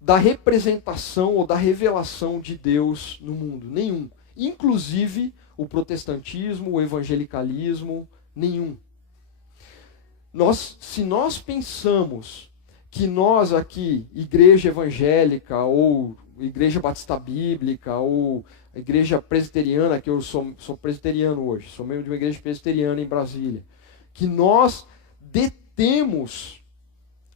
da representação ou da revelação de Deus no mundo. Nenhum. Inclusive o protestantismo, o evangelicalismo, nenhum. Se nós pensamos que nós aqui, igreja evangélica, ou igreja batista bíblica, ou igreja presbiteriana, que eu sou presbiteriano hoje, sou membro de uma igreja presbiteriana em Brasília, que nós detemos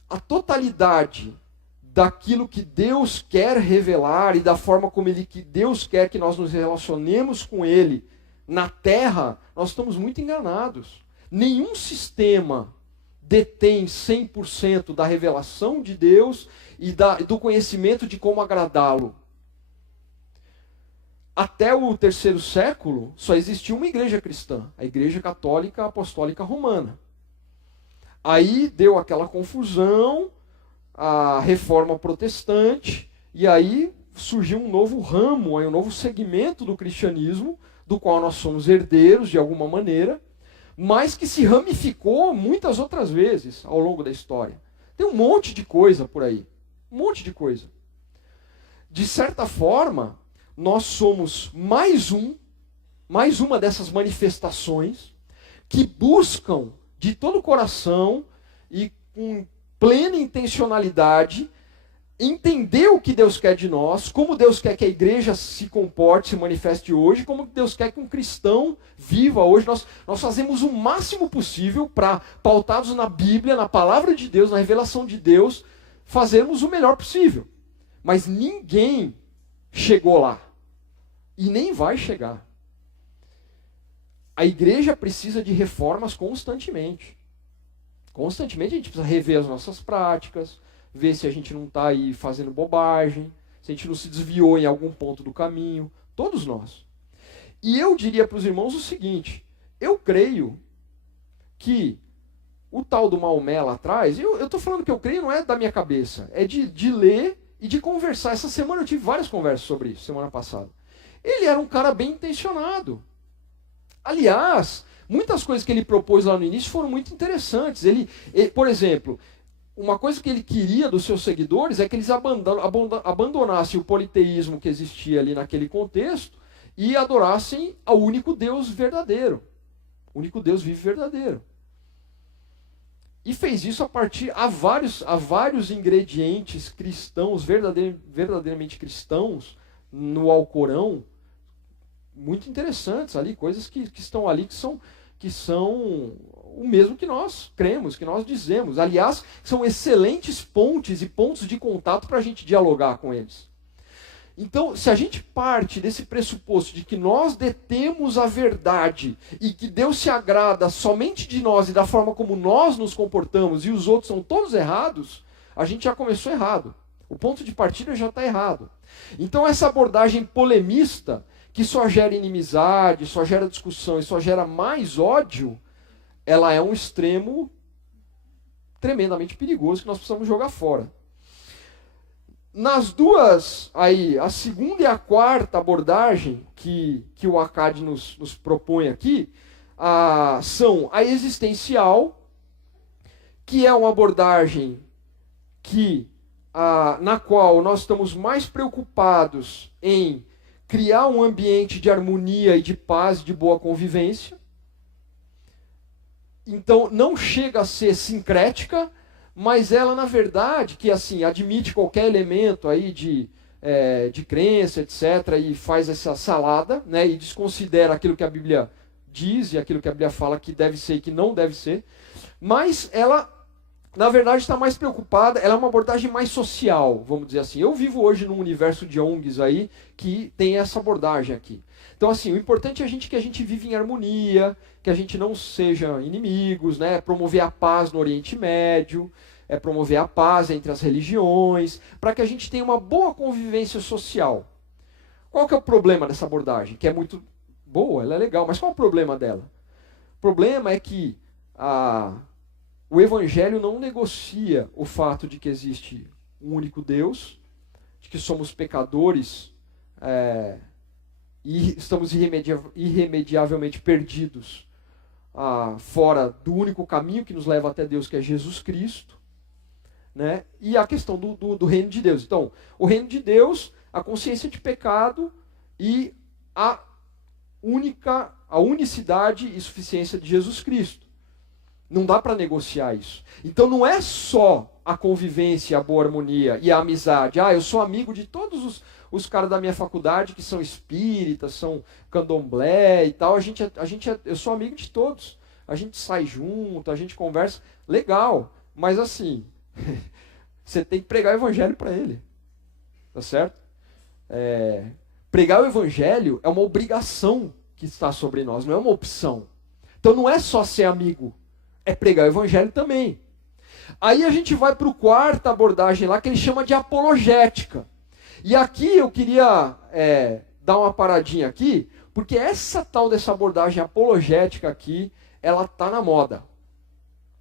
a totalidade daquilo que Deus quer revelar e da forma como que Deus quer que nós nos relacionemos com Ele na terra, nós estamos muito enganados. Nenhum sistema detém 100% da revelação de Deus e do conhecimento de como agradá-lo. Até o 3º século, só existia uma igreja cristã, a Igreja Católica Apostólica Romana. Aí deu aquela confusão, a reforma protestante, e aí surgiu um novo ramo, um novo segmento do cristianismo, do qual nós somos herdeiros de alguma maneira, mas que se ramificou muitas outras vezes ao longo da história. Tem um monte de coisa por aí, um monte de coisa. De certa forma, nós somos mais uma dessas manifestações que buscam de todo o coração e com plena intencionalidade entender o que Deus quer de nós, como Deus quer que a igreja se comporte, se manifeste hoje, como Deus quer que um cristão viva hoje. Nós fazemos o máximo possível para, pautados na Bíblia, na palavra de Deus, na revelação de Deus, fazermos o melhor possível. Mas ninguém chegou lá. E nem vai chegar. A igreja precisa de reformas constantemente. Constantemente a gente precisa rever as nossas práticas, ver se a gente não está aí fazendo bobagem, se a gente não se desviou em algum ponto do caminho. Todos nós. E eu diria para os irmãos o seguinte, eu creio que o tal do Maomé lá atrás, eu estou falando que eu creio não é da minha cabeça, é de ler e de conversar. Essa semana eu tive várias conversas sobre isso, semana passada. Ele era um cara bem intencionado. Aliás, muitas coisas que ele propôs lá no início foram muito interessantes. Ele, por exemplo, uma coisa que ele queria dos seus seguidores é que eles abandonassem o politeísmo que existia ali naquele contexto e adorassem ao único Deus verdadeiro. O único Deus vivo e verdadeiro. E fez isso a vários ingredientes cristãos, verdadeiramente cristãos, no Alcorão, muito interessantes ali, coisas que estão ali que são o mesmo que nós cremos, que nós dizemos. Aliás, são excelentes pontes e pontos de contato para a gente dialogar com eles. Então, se a gente parte desse pressuposto de que nós detemos a verdade e que Deus se agrada somente de nós e da forma como nós nos comportamos e os outros são todos errados, a gente já começou errado. O ponto de partida já está errado. Então, essa abordagem polemista, que só gera inimizade, só gera discussão e só gera mais ódio, ela é um extremo tremendamente perigoso que nós precisamos jogar fora. Nas duas, aí, a segunda e a quarta abordagem que o Akkad nos propõe aqui, são a existencial, que é uma abordagem na qual nós estamos mais preocupados em criar um ambiente de harmonia e de paz, de boa convivência. Então, não chega a ser sincrética, mas ela, na verdade, que assim, admite qualquer elemento aí de crença, etc., e faz essa salada, né, e desconsidera aquilo que a Bíblia diz e aquilo que a Bíblia fala que deve ser e que não deve ser. Mas ela, na verdade, está mais preocupada, ela é uma abordagem mais social, vamos dizer assim. Eu vivo hoje num universo de ONGs aí que tem essa abordagem aqui. Então, assim, o importante é que a gente vive em harmonia, que a gente não seja inimigos, né? Promover a paz no Oriente Médio, promover a paz entre as religiões, para que a gente tenha uma boa convivência social. Qual que é o problema dessa abordagem? Que é muito boa, ela é legal, mas qual é o problema dela? O problema é que o Evangelho não negocia o fato de que existe um único Deus, de que somos pecadores e estamos irremediavelmente perdidos fora do único caminho que nos leva até Deus, que é Jesus Cristo, né? E a questão do reino de Deus. Então, o reino de Deus, a consciência de pecado e a unicidade e suficiência de Jesus Cristo. Não dá para negociar isso. Então não é só a convivência, a boa harmonia e a amizade. Eu sou amigo de todos os caras da minha faculdade que são espíritas, são candomblé e tal. Eu sou amigo de todos. A gente sai junto, a gente conversa. Legal, mas assim, você tem que pregar o evangelho para ele. Tá certo? Pregar o evangelho é uma obrigação que está sobre nós, não é uma opção. Então não é só ser amigo. É pregar o evangelho também. Aí a gente vai para a quarta abordagem lá, que ele chama de apologética. E aqui eu queria dar uma paradinha aqui, porque essa tal dessa abordagem apologética aqui, ela está na moda.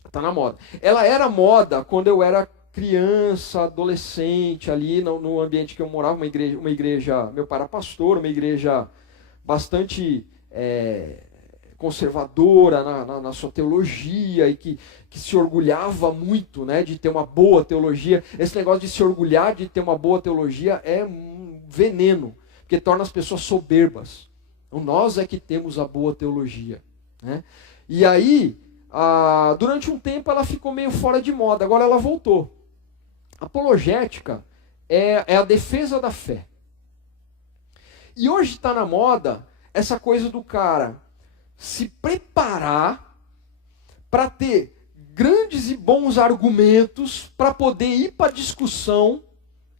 Está na moda. Ela era moda quando eu era criança, adolescente, ali no ambiente que eu morava, uma igreja, meu pai era pastor, uma igreja bastante conservadora na sua teologia e que se orgulhava muito, né, de ter uma boa teologia. Esse negócio de se orgulhar de ter uma boa teologia é um veneno, porque torna as pessoas soberbas. Então, nós é que temos a boa teologia, né? E aí, durante um tempo ela ficou meio fora de moda, agora ela voltou. Apologética é a defesa da fé. E hoje está na moda essa coisa do cara se preparar para ter grandes e bons argumentos para poder ir para a discussão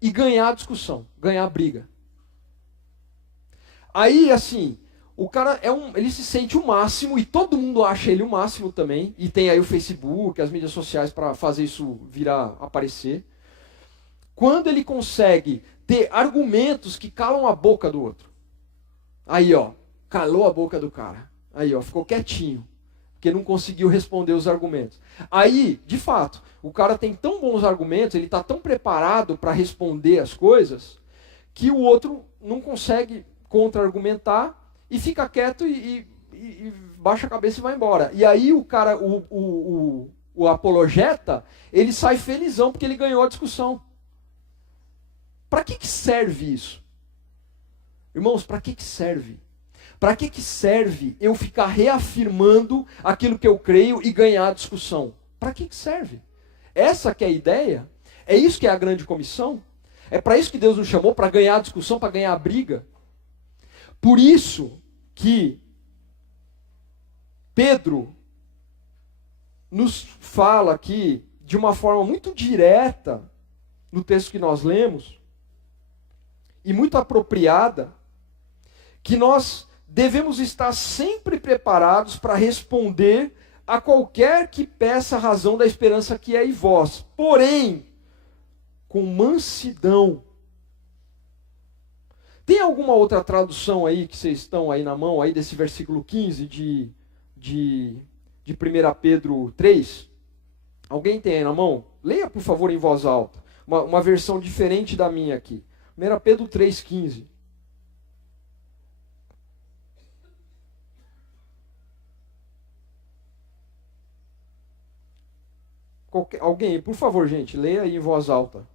e ganhar a discussão, ganhar a briga. Aí, assim, o cara ele se sente o máximo e todo mundo acha ele o máximo também. E tem aí o Facebook, as mídias sociais para fazer isso aparecer. Quando ele consegue ter argumentos que calam a boca do outro. Aí, ó, calou a boca do cara. Aí, ó, ficou quietinho. Porque não conseguiu responder os argumentos. Aí, de fato, o cara tem tão bons argumentos, ele está tão preparado para responder as coisas, que o outro não consegue contra-argumentar e fica quieto e baixa a cabeça e vai embora. E aí o cara, o apologeta, ele sai felizão porque ele ganhou a discussão. Para que serve isso? Irmãos, para que serve? Para que serve eu ficar reafirmando aquilo que eu creio e ganhar a discussão? Para que serve? Essa que é a ideia? É isso que é a grande comissão? É para isso que Deus nos chamou, para ganhar a discussão, para ganhar a briga? Por isso que Pedro nos fala aqui, de uma forma muito direta, no texto que nós lemos, e muito apropriada, que nós devemos estar sempre preparados para responder a qualquer que peça a razão da esperança que é em vós, porém, com mansidão. Tem alguma outra tradução aí que vocês estão aí na mão, aí desse versículo 15 de 1 Pedro 3? Alguém tem aí na mão? Leia, por favor, em voz alta. Uma versão diferente da minha aqui. 1 Pedro 3,15. Alguém, por favor, gente, leia aí em voz alta.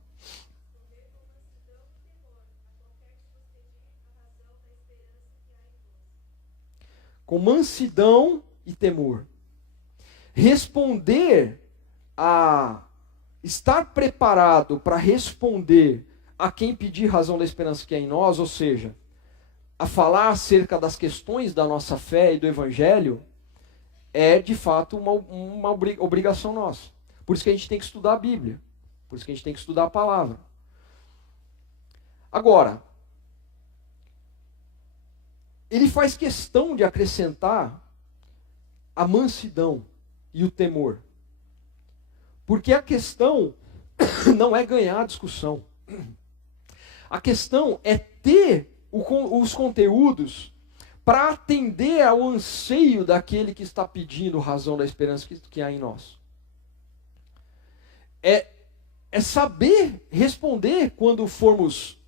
Com mansidão e temor. Responder estar preparado para responder a quem pedir razão da esperança que é em nós, ou seja, a falar acerca das questões da nossa fé e do Evangelho, é de fato uma obrigação nossa. Por isso que a gente tem que estudar a Bíblia. Por isso que a gente tem que estudar a palavra. Agora, ele faz questão de acrescentar a mansidão e o temor. Porque a questão não é ganhar a discussão. A questão é ter os conteúdos para atender ao anseio daquele que está pedindo razão da esperança que há em nós. É saber responder quando formos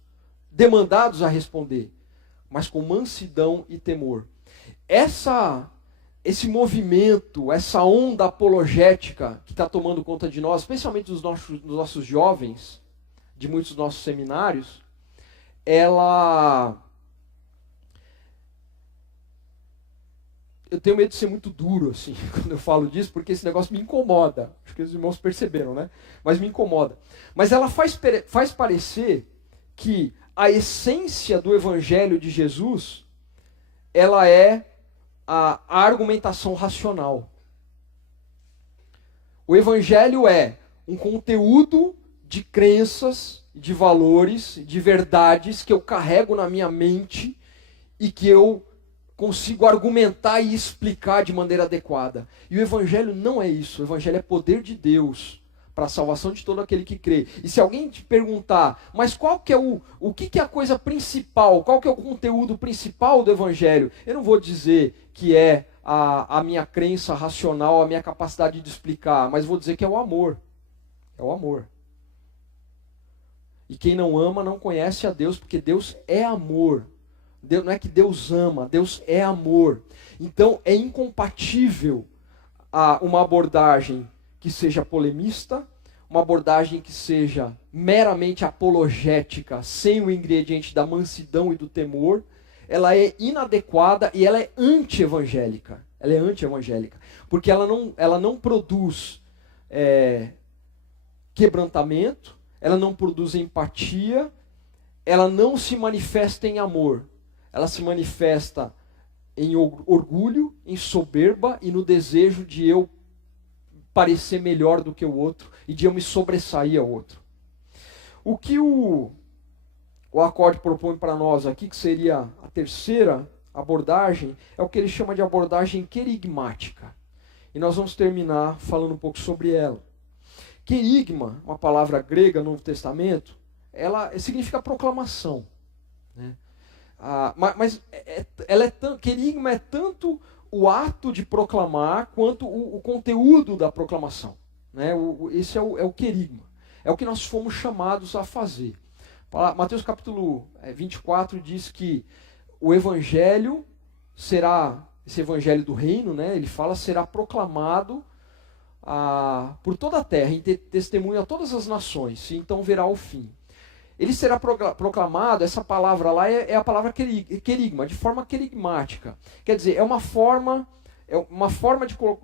demandados a responder, mas com mansidão e temor. Esse movimento, essa onda apologética que está tomando conta de nós, especialmente dos nossos jovens, de muitos dos nossos seminários, eu tenho medo de ser muito duro, assim, quando eu falo disso, porque esse negócio me incomoda. Acho que os irmãos perceberam, né? Mas me incomoda. Mas ela faz parecer que a essência do Evangelho de Jesus, ela é a argumentação racional. O Evangelho é um conteúdo de crenças, de valores, de verdades que eu carrego na minha mente e que eu consigo argumentar e explicar de maneira adequada. E o Evangelho não é isso. O Evangelho é poder de Deus para a salvação de todo aquele que crê. E se alguém te perguntar, mas qual que é o que é a coisa principal, qual que é o conteúdo principal do Evangelho? Eu não vou dizer que é a minha crença racional, a minha capacidade de explicar, mas vou dizer que é o amor. É o amor. E quem não ama não conhece a Deus, porque Deus é amor. Não é que Deus ama, Deus é amor. Então é incompatível uma abordagem que seja polemista, uma abordagem que seja meramente apologética, sem o ingrediente da mansidão e do temor, ela é inadequada e ela é anti-evangélica. Ela é anti-evangélica, porque ela não produz quebrantamento, ela não produz empatia, ela não se manifesta em amor. Ela se manifesta em orgulho, em soberba e no desejo de eu parecer melhor do que o outro e de eu me sobressair ao outro. O que o Acorde propõe para nós aqui, que seria a terceira abordagem, é o que ele chama de abordagem querigmática. E nós vamos terminar falando um pouco sobre ela. Querigma, uma palavra grega no Novo Testamento, ela significa proclamação, né? Mas querigma é tanto o ato de proclamar quanto o conteúdo da proclamação, né? Esse é o querigma. É o que nós fomos chamados a fazer. Mateus capítulo 24 diz que o evangelho será, esse evangelho do reino, né? Ele fala, será proclamado por toda a terra, em testemunho a todas as nações, e então verá o fim. Ele será proclamado, essa palavra lá é a palavra querigma, de forma querigmática. Quer dizer, é uma forma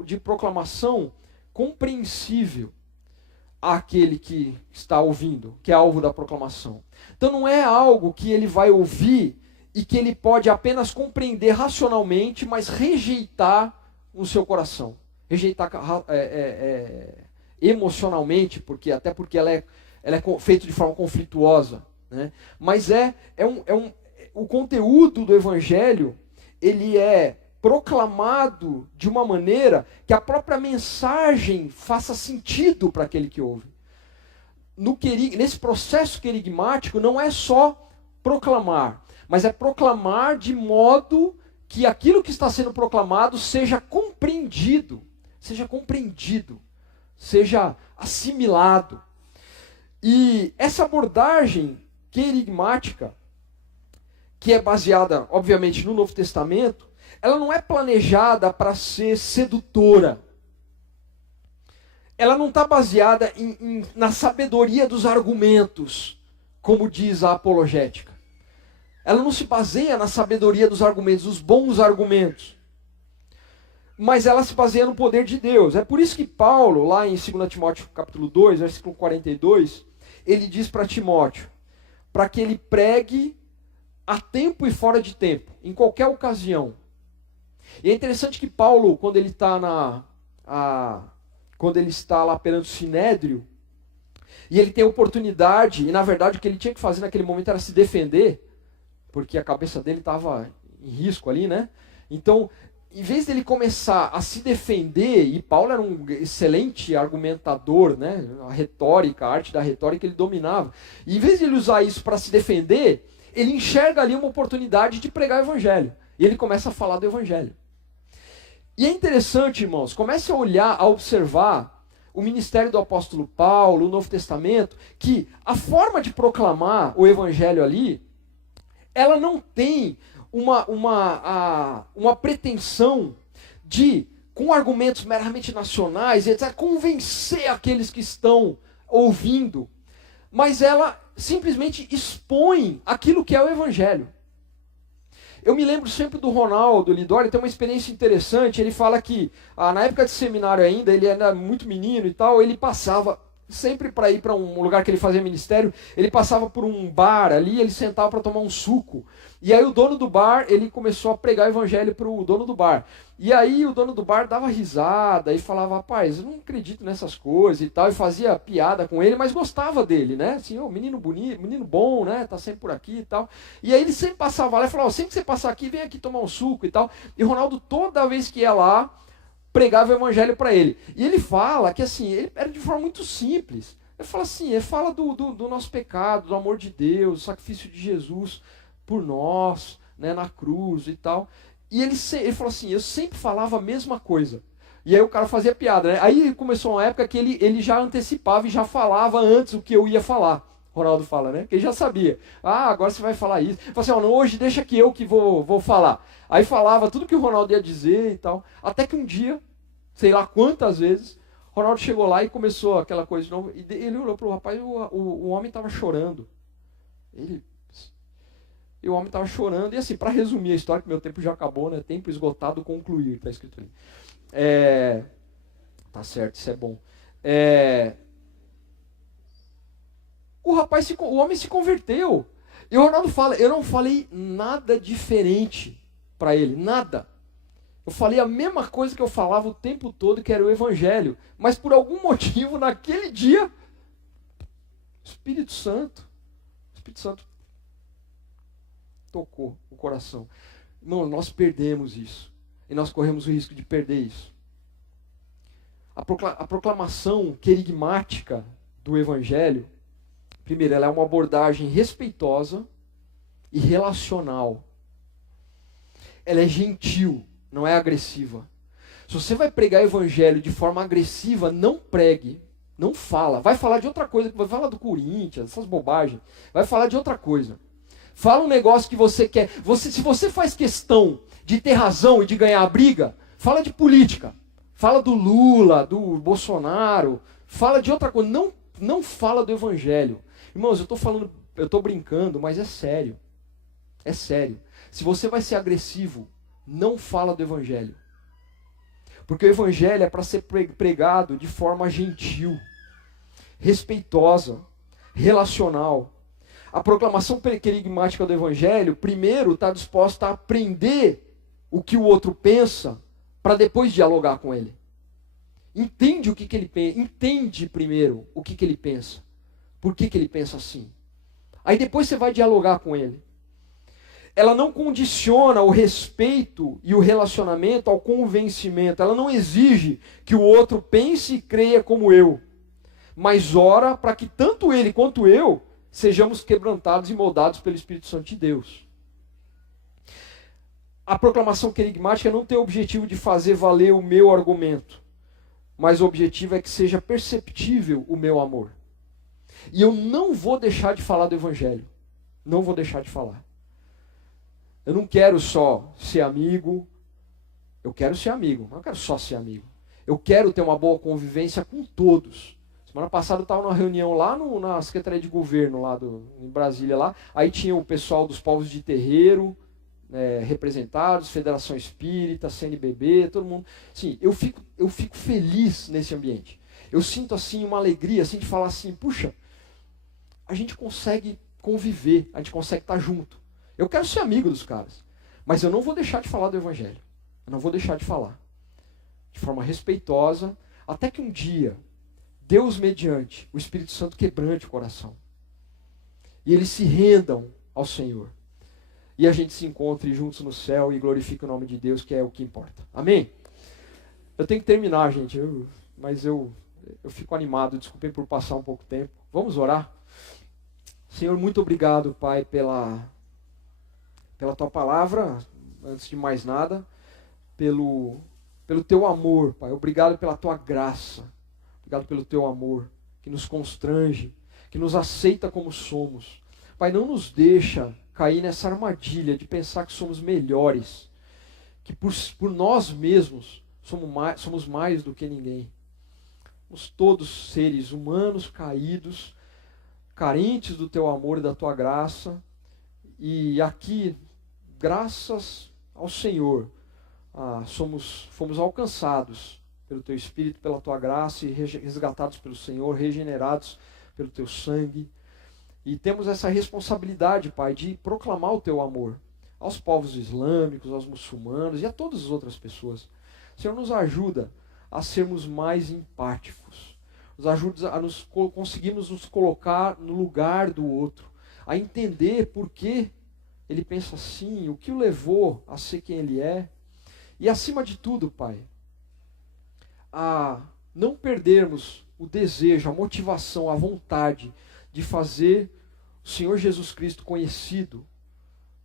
de proclamação compreensível àquele que está ouvindo, que é alvo da proclamação. Então não é algo que ele vai ouvir e que ele pode apenas compreender racionalmente, mas rejeitar no seu coração. Rejeitar emocionalmente, até porque ela é feita de forma conflituosa, né? Mas o conteúdo do evangelho, ele é proclamado de uma maneira que a própria mensagem faça sentido para aquele que ouve. Nesse processo querigmático não é só proclamar, mas é proclamar de modo que aquilo que está sendo proclamado seja compreendido, seja assimilado. E essa abordagem querigmática, que é baseada, obviamente, no Novo Testamento, ela não é planejada para ser sedutora. Ela não está baseada na sabedoria dos argumentos, como diz a apologética. Ela não se baseia na sabedoria dos argumentos, dos bons argumentos. Mas ela se baseia no poder de Deus. É por isso que Paulo, lá em 2 Timóteo capítulo 2, versículo 42, ele diz para Timóteo, para que ele pregue a tempo e fora de tempo, em qualquer ocasião. E é interessante que Paulo, quando ele está lá perante o Sinédrio, e ele tem a oportunidade, e na verdade o que ele tinha que fazer naquele momento era se defender, porque a cabeça dele estava em risco ali, né? Então, em vez dele começar a se defender, e Paulo era um excelente argumentador, né? A arte da retórica ele dominava. E em vez de ele usar isso para se defender, ele enxerga ali uma oportunidade de pregar o evangelho. E ele começa a falar do evangelho. E é interessante, irmãos, comece a olhar, a observar o ministério do apóstolo Paulo, o Novo Testamento, que a forma de proclamar o evangelho ali, ela não tem uma pretensão de, com argumentos meramente nacionais, etc., convencer aqueles que estão ouvindo, mas ela simplesmente expõe aquilo que é o evangelho. Eu me lembro sempre do Ronaldo Lidório, tem uma experiência interessante. Ele fala que, na época de seminário ainda, ele era muito menino e tal, ele passava, sempre para ir para um lugar que ele fazia ministério, ele passava por um bar ali, ele sentava para tomar um suco. E aí o dono do bar, ele começou a pregar o evangelho para o dono do bar. E aí o dono do bar dava risada e falava, rapaz, eu não acredito nessas coisas e tal, e fazia piada com ele, mas gostava dele, né? Assim, menino bonito, menino bom, né? Tá sempre por aqui e tal. E aí ele sempre passava lá e falava, sempre que você passar aqui, vem aqui tomar um suco e tal. E o Ronaldo, toda vez que ia lá, pregava o evangelho para ele. E ele fala que assim, ele era de forma muito simples. Ele fala assim, ele fala do nosso pecado, do amor de Deus, do sacrifício de Jesus por nós, né, na cruz e tal. E ele falou assim, eu sempre falava a mesma coisa. E aí o cara fazia piada, né? Aí começou uma época que ele já antecipava e já falava antes o que eu ia falar. Ronaldo fala, né? Que ele já sabia. Agora você vai falar isso. Ele falou assim, não, hoje deixa que eu que vou falar. Aí falava tudo que o Ronaldo ia dizer e tal. Até que um dia, sei lá quantas vezes, Ronaldo chegou lá e começou aquela coisa de novo. E ele olhou para o rapaz, o homem estava chorando. E o homem estava chorando. E assim, para resumir a história, que meu tempo já acabou, né? Tempo esgotado, concluir, está escrito ali. Tá certo, isso é bom. O homem se converteu. E o Ronaldo fala, eu não falei nada diferente para ele, nada. Eu falei a mesma coisa que eu falava o tempo todo, que era o evangelho. Mas por algum motivo, naquele dia, o Espírito Santo tocou o coração. Não, nós perdemos isso. E nós corremos o risco de perder isso. A proclamação querigmática do evangelho, primeiro, ela é uma abordagem respeitosa e relacional. Ela é gentil, não é agressiva. Se você vai pregar o evangelho de forma agressiva, não pregue, não fala. Vai falar de outra coisa, vai falar do Corinthians, essas bobagens. Vai falar de outra coisa. Fala um negócio que você quer. Se você faz questão de ter razão e de ganhar a briga, fala de política. Fala do Lula, do Bolsonaro. Fala de outra coisa. Não fala do evangelho. Irmãos, eu estou brincando, mas é sério. É sério. Se você vai ser agressivo, não fala do evangelho. Porque o evangelho é para ser pregado de forma gentil, respeitosa, relacional. A proclamação querigmática do evangelho, primeiro, está disposta a aprender o que o outro pensa, para depois dialogar com ele. Entende o que ele pensa. Entende primeiro o que ele pensa. Por que ele pensa assim. Aí depois você vai dialogar com ele. Ela não condiciona o respeito e o relacionamento ao convencimento. Ela não exige que o outro pense e creia como eu. Mas ora para que tanto ele quanto eu sejamos quebrantados e moldados pelo Espírito Santo de Deus. A proclamação querigmática não tem o objetivo de fazer valer o meu argumento. Mas o objetivo é que seja perceptível o meu amor. E eu não vou deixar de falar do evangelho. Não vou deixar de falar. Eu não quero só ser amigo. Eu quero ser amigo. Não quero só ser amigo. Eu quero ter uma boa convivência com todos. Semana passada eu estava numa reunião lá na Secretaria de Governo, lá em Brasília. Lá. Aí tinha o pessoal dos povos de terreiro, representados, Federação Espírita, CNBB, todo mundo. Sim, eu fico feliz nesse ambiente. Eu sinto assim uma alegria assim, de falar assim, puxa, a gente consegue conviver, a gente consegue estar junto. Eu quero ser amigo dos caras, mas eu não vou deixar de falar do evangelho. Eu não vou deixar de falar. De forma respeitosa, até que um dia, Deus mediante, o Espírito Santo quebrante o coração. E eles se rendam ao Senhor. E a gente se encontre juntos no céu e glorifique o nome de Deus, que é o que importa. Amém? Eu tenho que terminar, gente, mas eu fico animado, desculpem por passar um pouco tempo. Vamos orar? Senhor, muito obrigado, Pai, pela Tua palavra, antes de mais nada, pelo Teu amor, Pai. Obrigado pela Tua graça. Obrigado pelo Teu amor, que nos constrange, que nos aceita como somos. Pai, não nos deixa cair nessa armadilha de pensar que somos melhores, que por nós mesmos somos mais do que ninguém. Somos todos seres humanos caídos, carentes do Teu amor e da Tua graça, e aqui, graças ao Senhor, fomos alcançados pelo Teu Espírito, pela Tua graça, e resgatados pelo Senhor, regenerados pelo Teu sangue. E temos essa responsabilidade, Pai, de proclamar o Teu amor aos povos islâmicos, aos muçulmanos e a todas as outras pessoas. Senhor, nos ajuda a sermos mais empáticos. Nos ajuda a conseguirmos nos colocar no lugar do outro, a entender por que ele pensa assim, o que o levou a ser quem ele é. E acima de tudo, Pai, a não perdermos o desejo, a motivação, a vontade de fazer o Senhor Jesus Cristo conhecido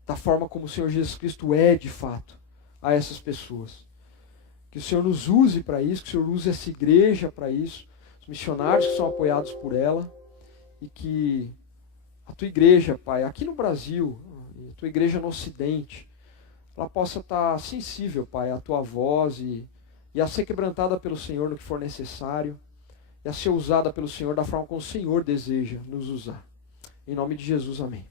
da forma como o Senhor Jesus Cristo é de fato a essas pessoas. Que o Senhor nos use para isso, que o Senhor use essa igreja para isso, os missionários que são apoiados por ela, e que a Tua igreja, Pai, aqui no Brasil, a Tua igreja no Ocidente, ela possa estar sensível, Pai, à Tua voz e e a ser quebrantada pelo Senhor no que for necessário, e a ser usada pelo Senhor da forma como o Senhor deseja nos usar. Em nome de Jesus, amém.